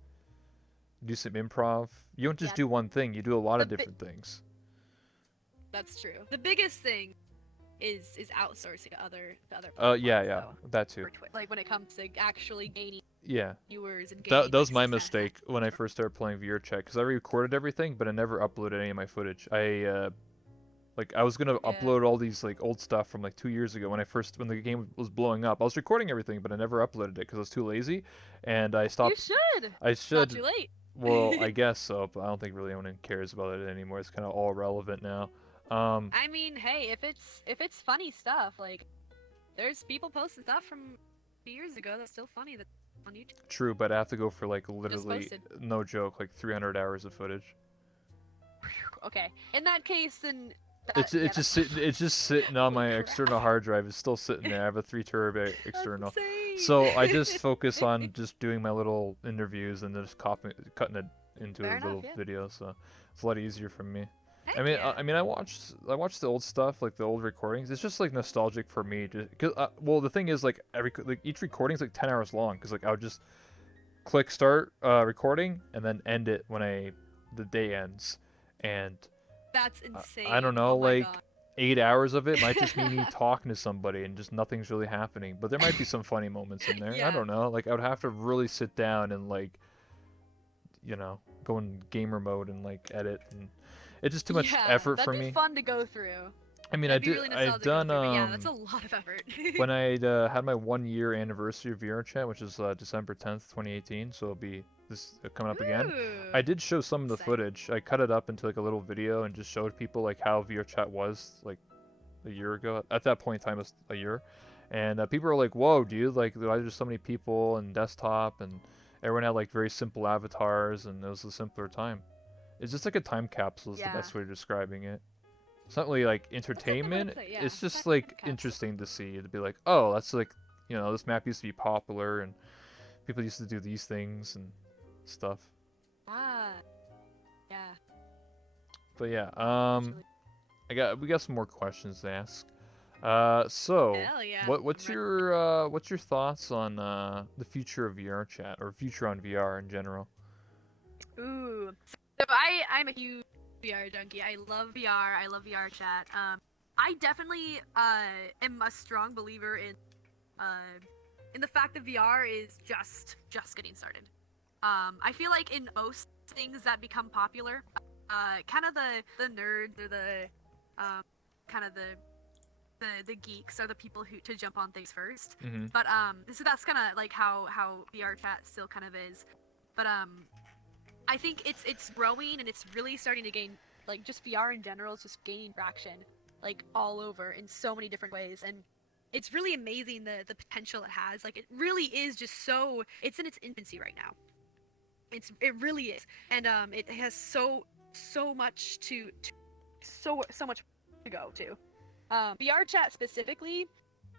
you do some improv. You don't just Yeah. do one thing. You do a lot The of different things. That's true. The biggest thing is outsourcing to other platforms Yeah, yeah, though. that too. For Twitch, like when it comes to actually gaining Yeah, viewers and that gaining that like was my success. mistake when I first started playing VR Chat because I recorded everything, but I never uploaded any of my footage. I was gonna Yeah. upload all these like old stuff from like 2 years ago when the game was blowing up. I was recording everything, but I never uploaded it because I was too lazy, and I You stopped. should. I It's not should. too late. Well, I guess so, but I don't think really anyone cares about it anymore. It's kind of all irrelevant now. Um, I mean, hey, if it's funny stuff, like there's people posting stuff from 2 years ago that's still funny that's on YouTube. True, but I have to go for like Just literally, posted. no joke, like 300 hours of footage. Okay. In that case, then It's yeah, it's just that's sitting it's just sitting on holy my crap. external hard drive. It's still sitting there. I have a 3 TB That's external. insane. So I just focus on just doing my little interviews and then just cutting it into Fair a enough, little yeah. video. So it's a lot easier for me. Heck yeah. I mean, I watched the old stuff, like the old recordings. It's just like nostalgic for me. Just cause, well, the thing is, like each recording's like 10 hours long. Cause like I would just click start recording and then end it when the day ends, and That's I don't insane. know, Oh my like god. 8 hours of it might just be me talking to somebody and just nothing's really happening. But there might be some funny moments in there. I Yeah. don't know. Like I would have to really sit down and like go in gamer mode and like edit, and it's just too much Yeah, effort that'd for be me. fun to go through. I mean, That'd be really I've nostalgic to go done through, but yeah, that's a lot of effort. when I had my 1 year anniversary of VR Chat, which is December 10th, 2018, so it'll be this coming up again. I Ooh. did show some of the Exciting. footage. I cut it up into like a little video and just showed people like how VR Chat was like a year ago. At that point in time, it was a year, and people were like, "Whoa, dude! Like, why are there so many people and desktop?" And Everyone had like very simple avatars, and it was a simpler time. It's just like a time capsule is the Yeah. best way of describing it. It's not really like That's a good way to entertainment. put it, yeah. It's just Time like capsule. interesting to see. To be like, oh, that's like, this map used to be popular, and people used to do these things and stuff. Ah, yeah. But yeah, That's really we got some more questions to ask. So hell yeah. what's what's your thoughts on the future of VR chat or future on VR in general? Ooh. So I'm a huge VR junkie. I love VR. I love VR chat. I definitely am a strong believer in the fact that VR is just getting started. I feel like in most things that become popular, kind of the nerds or the kind of the geeks are the people who to jump on things first. Mm-hmm. But so that's kind of like how VR chat still kind of is. But I think it's growing and it's really starting to gain like just VR in general is just gaining traction like all over in so many different ways and it's really amazing the potential it has. Like it really is just so it's in its infancy right now. It really is. And it has so much so much to go to. VR chat specifically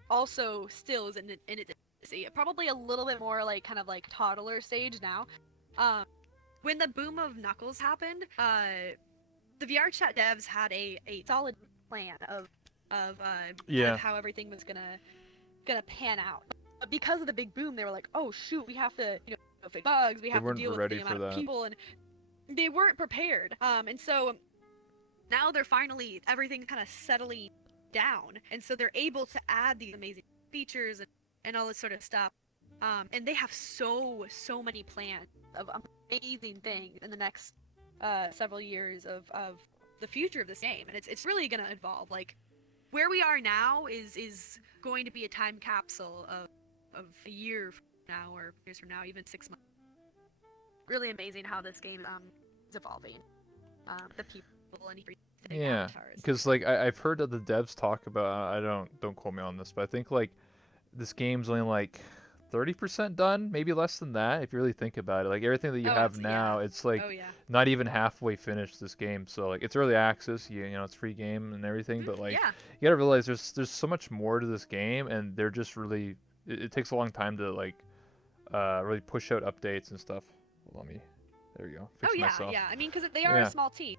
also still is in its infancy. Probably a little bit more like kind of like toddler stage now. Um when the boom of Knuckles happened, the VR chat devs had a solid plan of kind of Yeah, how everything was gonna pan out. But because of the big boom, they were like, oh shoot, we have to fix bugs, we they have to weren't deal with ready the for amount of that. people, and they weren't prepared. And so now they're finally everything's kind of settling down, and so they're able to add these amazing features and all this sort of stuff. And they have so many plans of amazing things in the next several years of the future of this game, and it's really gonna evolve. Like where we are now is going to be a time capsule of a year from now or years from now, even 6 months. Really amazing how this game is evolving. The people and everything, Yeah, avatars. because like I've heard that the devs talk about. I don't quote me on this, but I think like this game's only like 30% done, maybe less than that if you really think about it. Like everything that you Oh, have yeah. now, it's Oh like yeah. not even halfway finished this game. So like it's early access, it's free game and everything, but like Yeah. you gotta realize there's so much more to this game, and they're just really it takes a long time to like really push out updates and stuff. Let me, there you go, Oh fix yeah. myself. Yeah. I mean, because they are a Yeah. small team.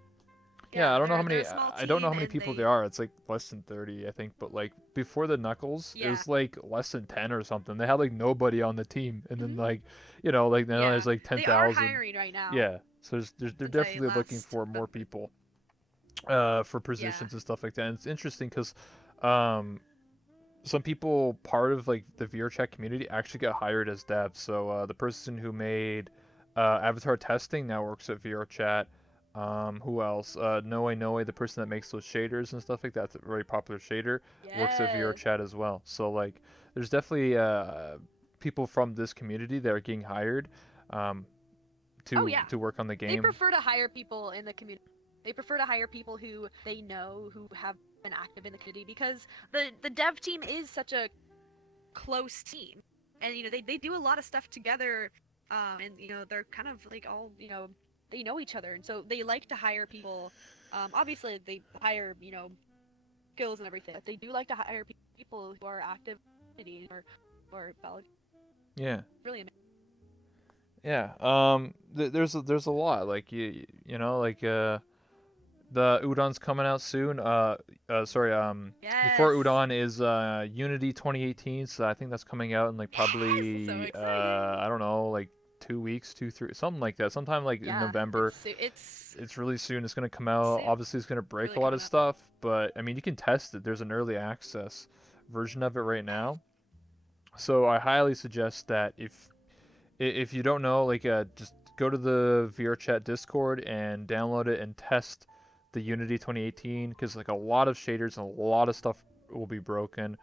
Yeah, I Yeah, don't know how they're many. a small I don't know team how many and people they there are. It's like less than 30, I think. But like before the Knuckles, it yeah. was like less than 10 or something. They had like nobody on the team, and then hmm like, like now Yeah. there's like They are 10,000. hiring right now. Yeah, so they're Since I definitely looking last for more people, for yeah. positions and stuff like that. And it's interesting because, um, some people part of like the VRChat community actually got hired as devs. So the person who made avatar testing now works at VRChat. Who else? Noe, the person that makes those shaders and stuff like that, it's a very popular shader, works at Yes. VRChat as well. So like, there's definitely people from this community that are getting hired um, Oh yeah. to work on the They game. prefer to hire people in the community. They prefer to hire people who they know who have been active in the community because the dev team is such a close team, and they do a lot of stuff together, and they're kind of like all they know each other, and so they like to hire people. Obviously they hire skills and everything, but they do like to hire people who are active in the community or valid. Yeah. Really amazing. Yeah. There's a lot like like the Udon's coming out soon. Sorry. Before Yes. Udon is Unity 2018, so I think that's coming out in like Yes. So probably exciting. I don't know, like 2 weeks, 3, something like that. Sometime like in Yeah. November. It's It's really soon. It's gonna come out. soon. Obviously, it's gonna break Really a lot coming of up. stuff, but I mean, you can test it. There's an early access version of it right now. So I highly suggest that if you don't know, like, just go to the VRChat Discord and download it and test the Unity 2018 because like a lot of shaders and a lot of stuff will be broken.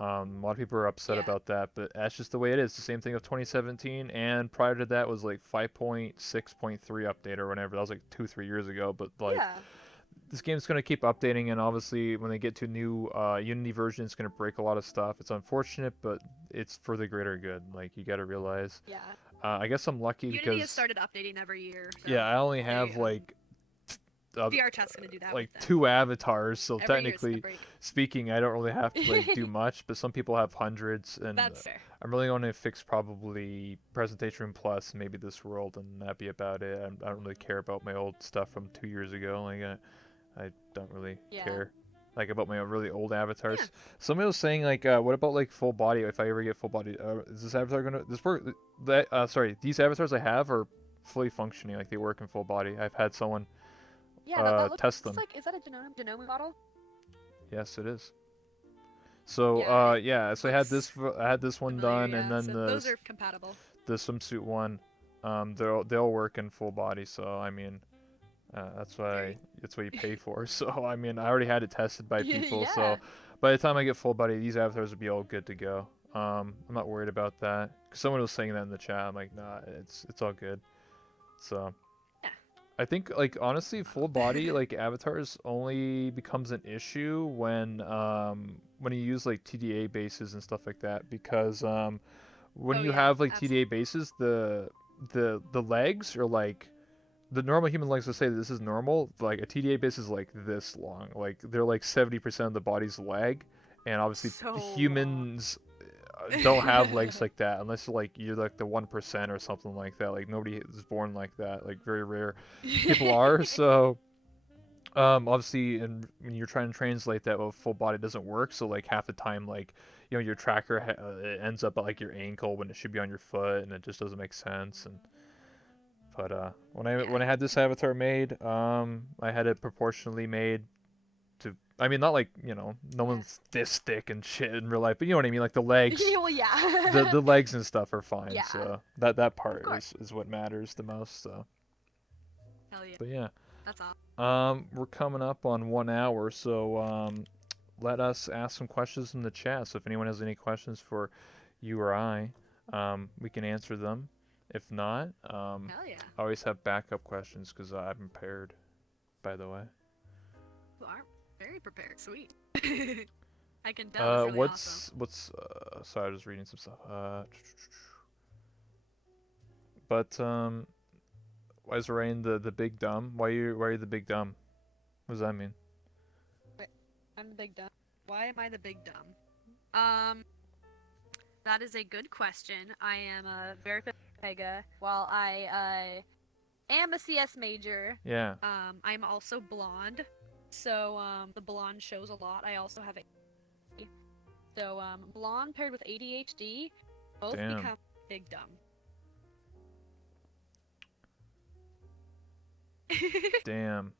A lot of people are upset Yeah. about that, but that's just the way it is. The same thing with 2017, and prior to that was like 5.6.3 update or whatever. That was like 2-3 years ago, but like Yeah. this game's gonna keep updating, and obviously when they get to new Unity version, it's gonna break a lot of stuff. It's unfortunate, but it's for the greater good. Like you gotta realize. Yeah. I guess I'm lucky Unity has because started updating every year. So yeah, I only they, have like VR chat's gonna do that like with them. 2 avatars, so Every year it's gonna technically break. speaking, I don't really have to like do much. But some people have hundreds, and That's fair. I'm really going to fix probably Presentation Room Plus, and maybe this world, and that'd be about it. I don't really care about my old stuff from 2 years ago. Like I don't really Yeah. care like about my really old avatars. Yeah. Somebody was saying like, what about like full body? If I ever get full body, is this avatar gonna this work? That sorry, these avatars I have are fully functioning. Like they work in full body. I've had someone Yeah, that looks test them. like, is that a Genome model? Yes, it is. So Yeah, yeah, so I had this one familiar, done, and yeah. then So those are compatible. the swimsuit one, they'll work in full body. So I mean, that's what you pay for. So I mean, I already had it tested by people. Yeah. So by the time I get full body, these avatars will be all good to go. I'm not worried about that. 'Cause someone was saying that in the chat. I'm like, nah, it's all good. So Yeah. I think like honestly, full body like avatars only becomes an issue when you use like TDA bases and stuff like that, because when Oh you yeah, have like absolutely. TDA bases, the legs are like the normal human legs would say that this is normal. Like a TDA base is like this long. Like they're like 70% of the body's leg, and obviously So humans don't have legs like that unless like you're like the 1% or something like that. Like nobody is born like that. Like very rare people are. So obviously, and when you're trying to translate that with full body, it doesn't work. So like half the time, like your tracker it ends up at like your ankle when it should be on your foot, and it just doesn't make sense. And but Yeah. when I had this avatar made, I had it proportionally made to. I mean, not like no Yeah. one's this thick and shit in real life, but you know what I mean. Like the legs, Well, yeah. the legs and stuff are fine. Yeah. So that Of part course. is what matters the most. So, Hell yeah. but yeah. That's all. We're coming up on 1 hour, so let us ask some questions in the chat. So if anyone has any questions for you or I, we can answer them. If not, Hell yeah. I always have backup questions because I'm prepared. By the way, You are very prepared. Sweet. I can tell it's really awesome. what's sorry, I was reading some stuff. But why is Rain the big dumb? Why are you the big dumb? What does that mean? Wait, I'm the big dumb. Why am I the big dumb? That is a good question. I am a very Pega. While I am a CS major, Yeah. I'm also blonde. So the blonde shows a lot. I also have ADHD. So blonde paired with ADHD both Damn. become big dumb. Damn.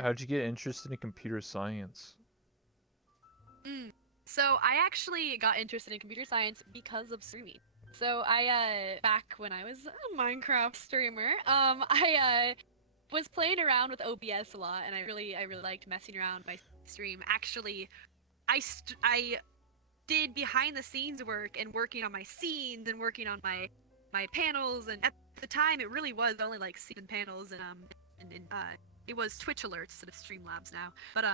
How'd you get interested in computer science? So I actually got interested in computer science because of streaming. So I back when I was a Minecraft streamer, I was playing around with OBS a lot, and I really liked messing around my stream. Actually, I did behind the scenes work and working on my scenes and working on my panels, and at the time it really was only like scene and panels, and it was Twitch alerts instead of Streamlabs now. But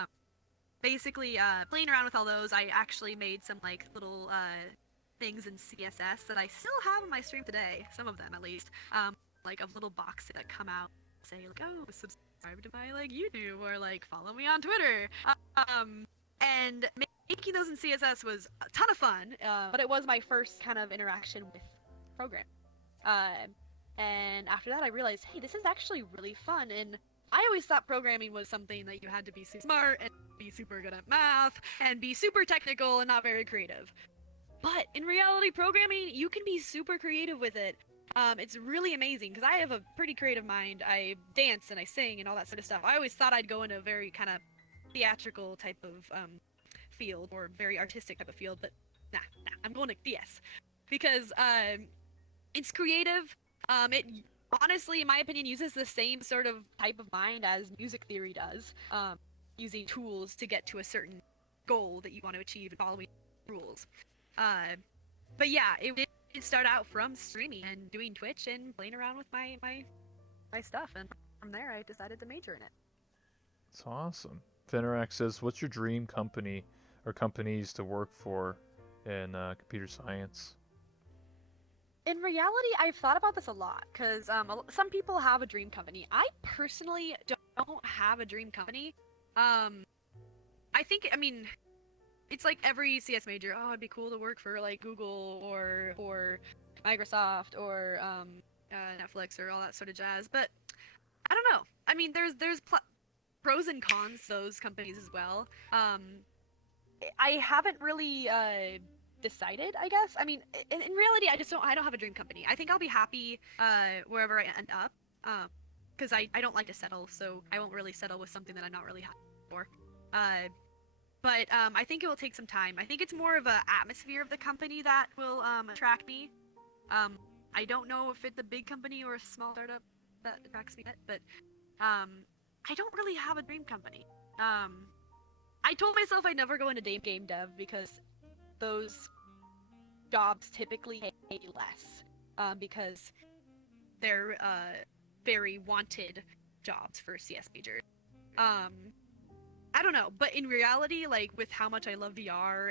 basically playing around with all those, I actually made some like little things in CSS that I still have on my stream today, some of them at least, like of little boxes that come out say like, oh, subscribe to my like YouTube, or like follow me on Twitter, and making those in CSS was a ton of fun, but it was my first kind of interaction with programming. And after that I realized, hey, this is actually really fun. And I always thought programming was something that you had to be super smart and be super good at math and be super technical and not very creative. But in reality, programming, you can be super creative with it. It's really amazing because I have a pretty creative mind. I dance and I sing and all that sort of stuff. I always thought I'd go into a very kind of theatrical type of field, or very artistic type of field, but nah, I'm going to DS because it's creative. It honestly, in my opinion, uses the same sort of type of mind as music theory does, using tools to get to a certain goal that you want to achieve and following rules. But yeah, it did start out from streaming and doing Twitch and playing around with my stuff, and from there I decided to major in it. It's awesome. Finarax says, "What's your dream company or companies to work for in computer science?" In reality, I've thought about this a lot because some people have a dream company. I personally don't have a dream company. Um, I mean, it's like every CS major. Oh, it'd be cool to work for like Google or Microsoft or Netflix or all that sort of jazz. But I don't know. I mean, there's pros and cons to those companies as well. I haven't really decided, I guess. I mean, in reality, I don't have a dream company. I think I'll be happy wherever I end up. Because I don't like to settle, so I won't really settle with something that I'm not really happy for. But I think it will take some time. I think it's more of a atmosphere of the company that will attract me. I don't know if it's a big company or a small startup that attracts me yet, but I don't really have a dream company. I told myself I'd never go into game dev because those jobs typically pay less because they're very wanted jobs for CS majors. Um, I don't know, but in reality, like with how much I love VR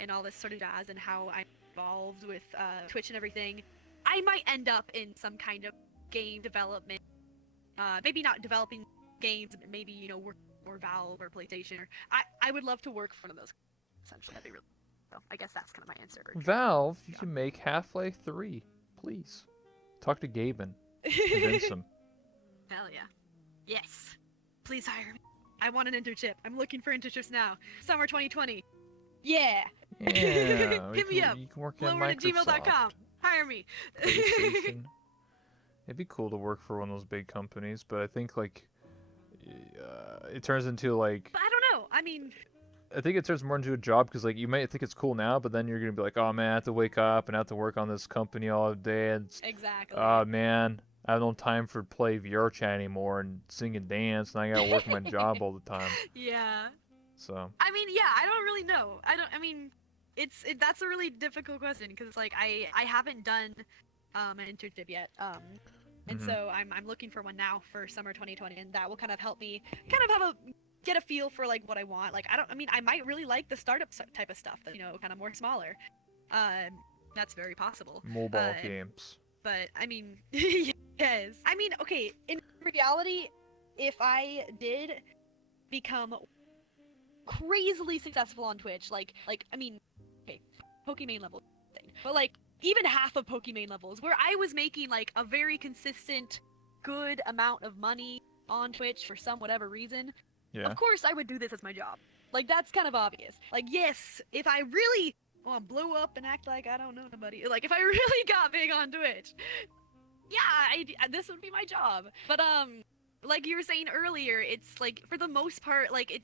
and all this sort of jazz and how I'm involved with Twitch and everything, I might end up in some kind of game development. Maybe not developing games, but maybe work for Valve or PlayStation. I would love to work for one of those. Essentially, that'd be really. So I guess that's kind of my answer. Valve, you can make Half-Life 3, please. Talk to Gaben. Convince him. Hell yeah. Yes. Please hire me. I want an internship. I'm looking for internships now. Summer 2020. Yeah. Yeah, Hit me up. You can work at Lowrhen@gmail.com. Microsoft, Hire me. PlayStation. It'd be cool to work for one of those big companies, but I think like it turns into like But I don't know. I mean, I think it turns more into a job because like you might think it's cool now, but then you're gonna be like, oh man, I have to wake up and I have to work on this company all day, and exactly. oh man, I have no time for play VR chat anymore and sing and dance, and I gotta work my job all the time. Yeah. So I mean, yeah, I don't really know. I mean, that's a really difficult question because like I haven't done an internship yet. And so I'm looking for one now for summer 2020, and that will kind of help me kind of have a get a feel for like what I want. Like I mean I might really like the startup type of stuff that kind of more smaller. That's very possible. mobile games. But I mean, yes. I mean, okay. In reality, if I did become crazily successful on Twitch, like I mean, okay, Pokimane level thing, but like even half of Pokimane levels, where I was making like a very consistent, good amount of money on Twitch for some whatever reason, Yeah. of course I would do this as my job. Like that's kind of obvious. Like yes, if I really blow up and act like I don't know nobody, like if I really got big on Twitch, yeah, this would be my job. But like you were saying earlier, it's like for the most part, like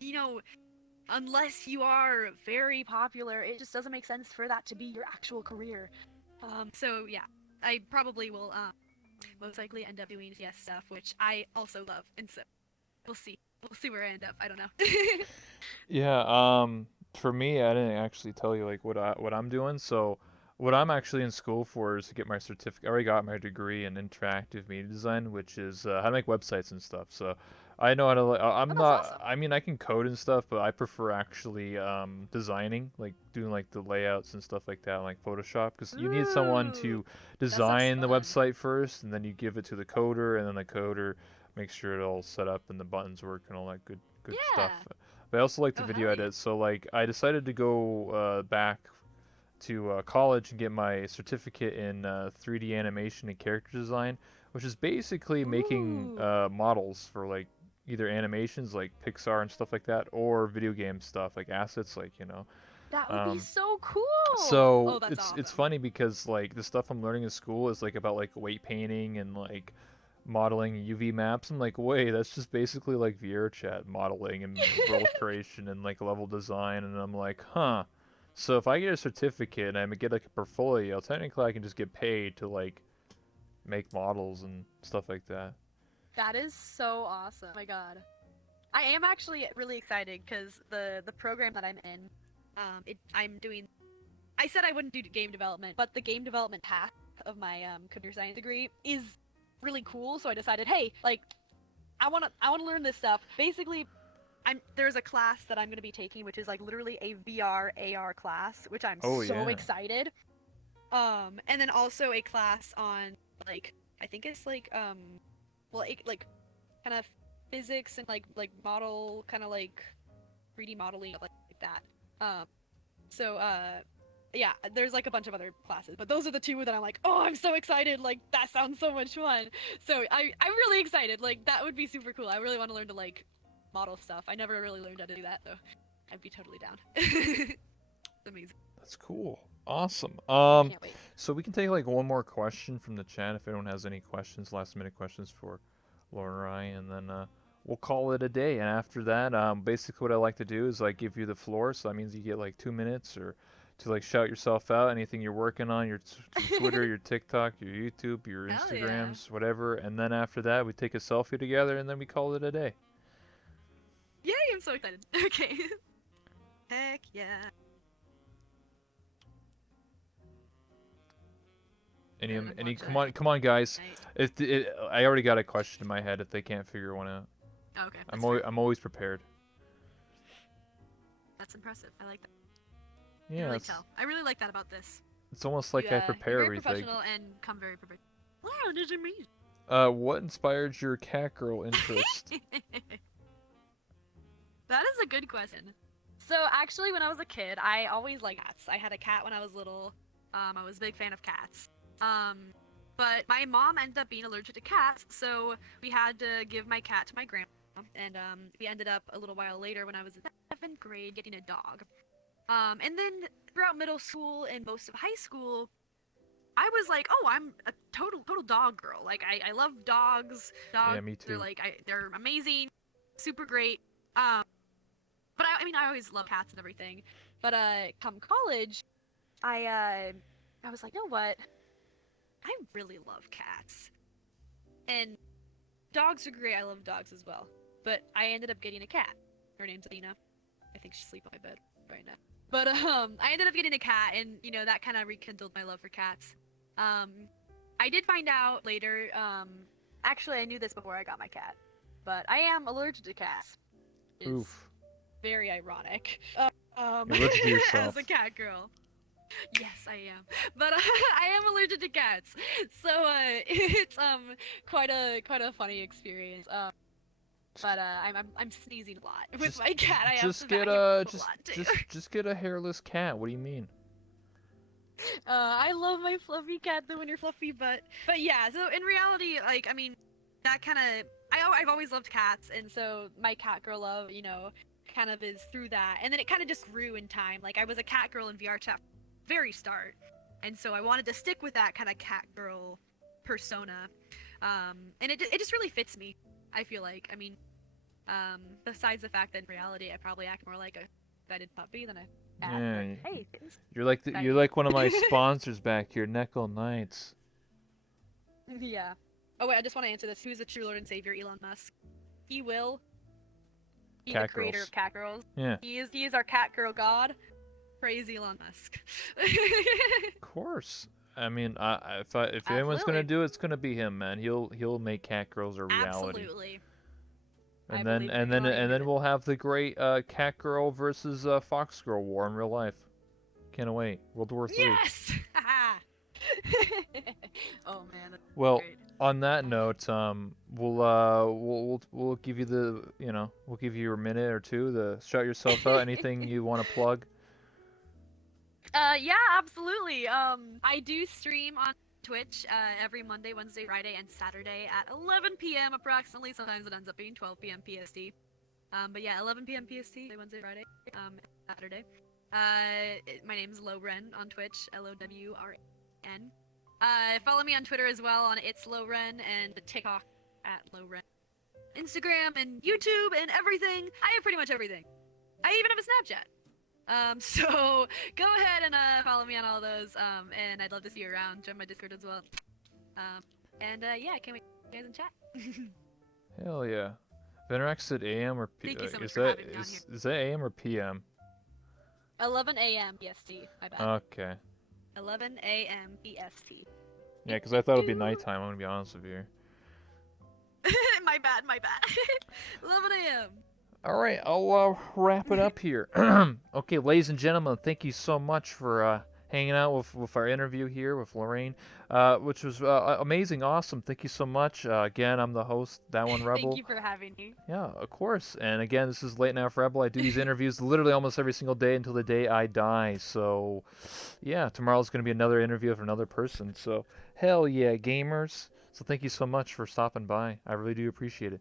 unless you are very popular, it just doesn't make sense for that to be your actual career. So yeah, I probably will most likely end up doing CS stuff, which I also love, and so we'll see. We'll see where I end up. I don't know. Yeah, for me, I didn't actually tell you like what I'm doing. So, what I'm actually in school for is to get my certificate. I already got my degree in interactive media design, which is how to make websites and stuff. So, I know how to. Oh, I'm that's not. awesome. I mean, I can code and stuff, but I prefer actually designing, like doing like the layouts and stuff like that, like Photoshop, because you need someone Ooh, to that sounds design the fun. website first, and then you give it to the coder, and then the coder makes sure it all set up and the buttons work and all that good stuff. Yeah. But I also like to Oh, video hell yeah. edit, so like I decided to go back to college and get my certificate in 3D animation and character design, which is basically making Ooh, models for like either animations like Pixar and stuff like that, or video game stuff like assets, like that would be Um, so cool. Oh, so that's it's awesome. funny because like the stuff I'm learning in school is like about like weight painting and like modeling UV maps. I'm like, wait, that's just basically like VRChat modeling and world creation and like level design. And I'm like, huh. So if I get a certificate and I get like a portfolio, technically I can just get paid to like make models and stuff like that. That is so awesome. Oh my god. I am actually really excited because the program that I'm in, I'm doing. I said I wouldn't do game development, but the game development path of my computer science degree is really cool. So I decided, hey, like I wanna learn this stuff. Basically, there's a class that I'm gonna be taking, which is like literally a VR AR class, which I'm Oh so yeah. excited. And then also a class on like I think it's like well like kind of physics and like model kind of like 3D modeling like that. Um, so yeah, there's like a bunch of other classes, but those are the two that I'm like, oh, I'm so excited. Like that sounds so much fun. So I'm really excited. Like that would be super cool. I really want to learn to like model stuff. I never really learned how to do that, so I'd be totally down. It's amazing. That's cool. Awesome. I can't wait. So we can take like one more question from the chat if anyone has any questions, last minute questions for Lowrhen, and then we'll call it a day. And after that, basically what I like to do is like give you the floor. So that means you get like 2 minutes or to like shout yourself out, anything you're working on, your Twitter, your TikTok, your YouTube, your Hell yeah. Instagrams, whatever. And then after that, we take a selfie together, and then we call it a day. Yay, I'm so excited. Okay. Heck yeah. Any come on guys. I already got a question in my head if they can't figure one out. Oh, okay. I'm always prepared. That's impressive. I like that. I Yeah, can really tell. I really like that about this. it's almost like I prepare you're very everything. professional and come very prepared. Wow, did you mean? What inspired your cat girl interest? That is a good question. So actually, when I was a kid, I always liked cats. I had a cat when I was little. I was a big fan of cats. But my mom ended up being allergic to cats, so we had to give my cat to my grandma. And we ended up a little while later, when I was in 7th grade, getting a dog. And then throughout middle school and most of high school, I was like, oh, I'm a total dog girl. Like I love dogs. Dogs, Yeah, me too. they're amazing, super great. But I mean, I always love cats and everything. But come college, I was like, you know what? I really love cats. And dogs are great. I love dogs as well. But I ended up getting a cat. Her name's Athena. I think she's asleep on my bed right now. But I ended up getting a cat, and you know that kind of rekindled my love for cats. I did find out later. Actually, I knew this before I got my cat, but I am allergic to cats. Oof. Very ironic. You're allergic to yourself. As a cat girl. Yes, I am. But I am allergic to cats, so it's quite a funny experience. But I'm sneezing a lot with my cat. I have to vacuum a lot too. Just get a hairless cat. What do you mean? I love my fluffy cat though when you're fluffy, but yeah. So in reality, like I mean, that kind of I've always loved cats, and so my cat girl love, you know, kind of is through that, and then it kind of just grew in time. Like I was a cat girl in VR chat very start, and so I wanted to stick with that kind of cat girl persona, and it just really fits me. I feel like, I mean, besides the fact that in reality I probably act more like a excited puppy than a cat. Yeah, But, hey, you're like one of my sponsors back here, Neckle Knights. yeah. Oh wait, I just want to answer this. Who's the true Lord and Savior? Elon Musk. He will be Cat the creator girls. of cat girls. Yeah. He is our cat girl god. Praise Elon Musk. Of course. I mean, if anyone's gonna Absolutely. do it, it's gonna be him, man. He'll make cat girls a reality. Absolutely. And I then believe and you. then and then we'll have the great cat girl versus fox girl war in real life. Can't wait. World War III. Yes. Oh man. That's Well, great. on that note, we'll give you we'll give you a minute or two to shout yourself out. Anything you want to plug? Yeah, absolutely. I do stream on Twitch every Monday, Wednesday, Friday, and Saturday at 11 p.m. approximately. Sometimes it ends up being 12 p.m. PST. But yeah, 11 p.m. PST, Wednesday, Friday, Saturday. My name's Lowrhen on Twitch, Lowrn. Follow me on Twitter as well on It's Lowrhen, and TikTok at Lowrhen. Instagram and YouTube and everything. I have pretty much everything. I even have a Snapchat. So go ahead and follow me on all those. And I'd love to see you around. Join my Discord as well. Yeah, I can't wait to see you guys in chat. Hell yeah. Venerax at AM or PM? Thank you so much for having me on here. Is that AM or PM? 11 a.m. PST. My bad. Okay. 11 a.m. PST. Yeah, because I thought it'd be nighttime. I'm gonna be honest with you. My bad. 11 a.m. All right, I'll wrap it up here. Okay, ladies and gentlemen, thank you so much for hanging out with our interview here with Lowrhen, which was amazing, awesome. Thank you so much. Again, I'm the host, That One Thank Rebel. you for having me. Yeah, of course. And again, this is Late Night with Rebel. I do these interviews literally almost every single day until the day I die. So, yeah, tomorrow's going to be another interview with another person. So, hell yeah, gamers. So thank you so much for stopping by. I really do appreciate it.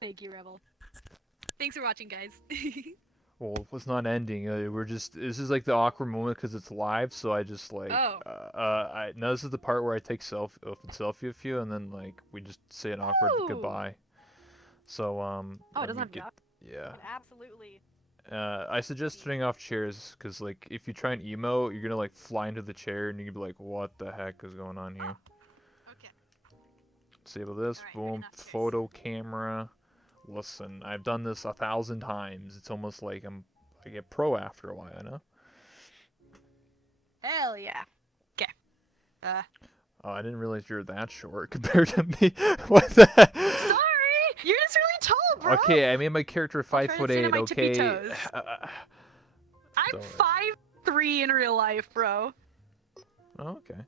Thank you, Rebel. Thanks for watching, guys. Well, it's not ending. This is like the awkward moment because it's live. So I just like, Oh. no, this is the part where I take selfie with you, and then like we just say an awkward Ooh. goodbye. So Oh, it let doesn't me have to be get, awkward. yeah. Absolutely. I suggest turning off chairs because like if you try and emo, you're gonna like fly into the chair and you're gonna be like, what the heck is going on here? Oh. Okay. Disable this. Alright, Boom. enough chairs. Photo camera. Listen, I've done this 1,000 times. It's almost like I get pro after a while, you know? Hell yeah. Okay. Oh, I didn't realize you're that short compared to me. What the heck? Sorry! You're just really tall, bro! Okay, I made my character I'll try to stand 5'8", on my tippy okay? toes. I'm Don't 5'3" in real life, bro. Oh, okay.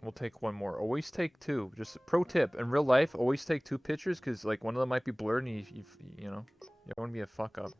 We'll take one more. Always take two. Just a pro tip. In real life, always take two pictures because like one of them might be blurred and you know, you don't want to be a fuck up.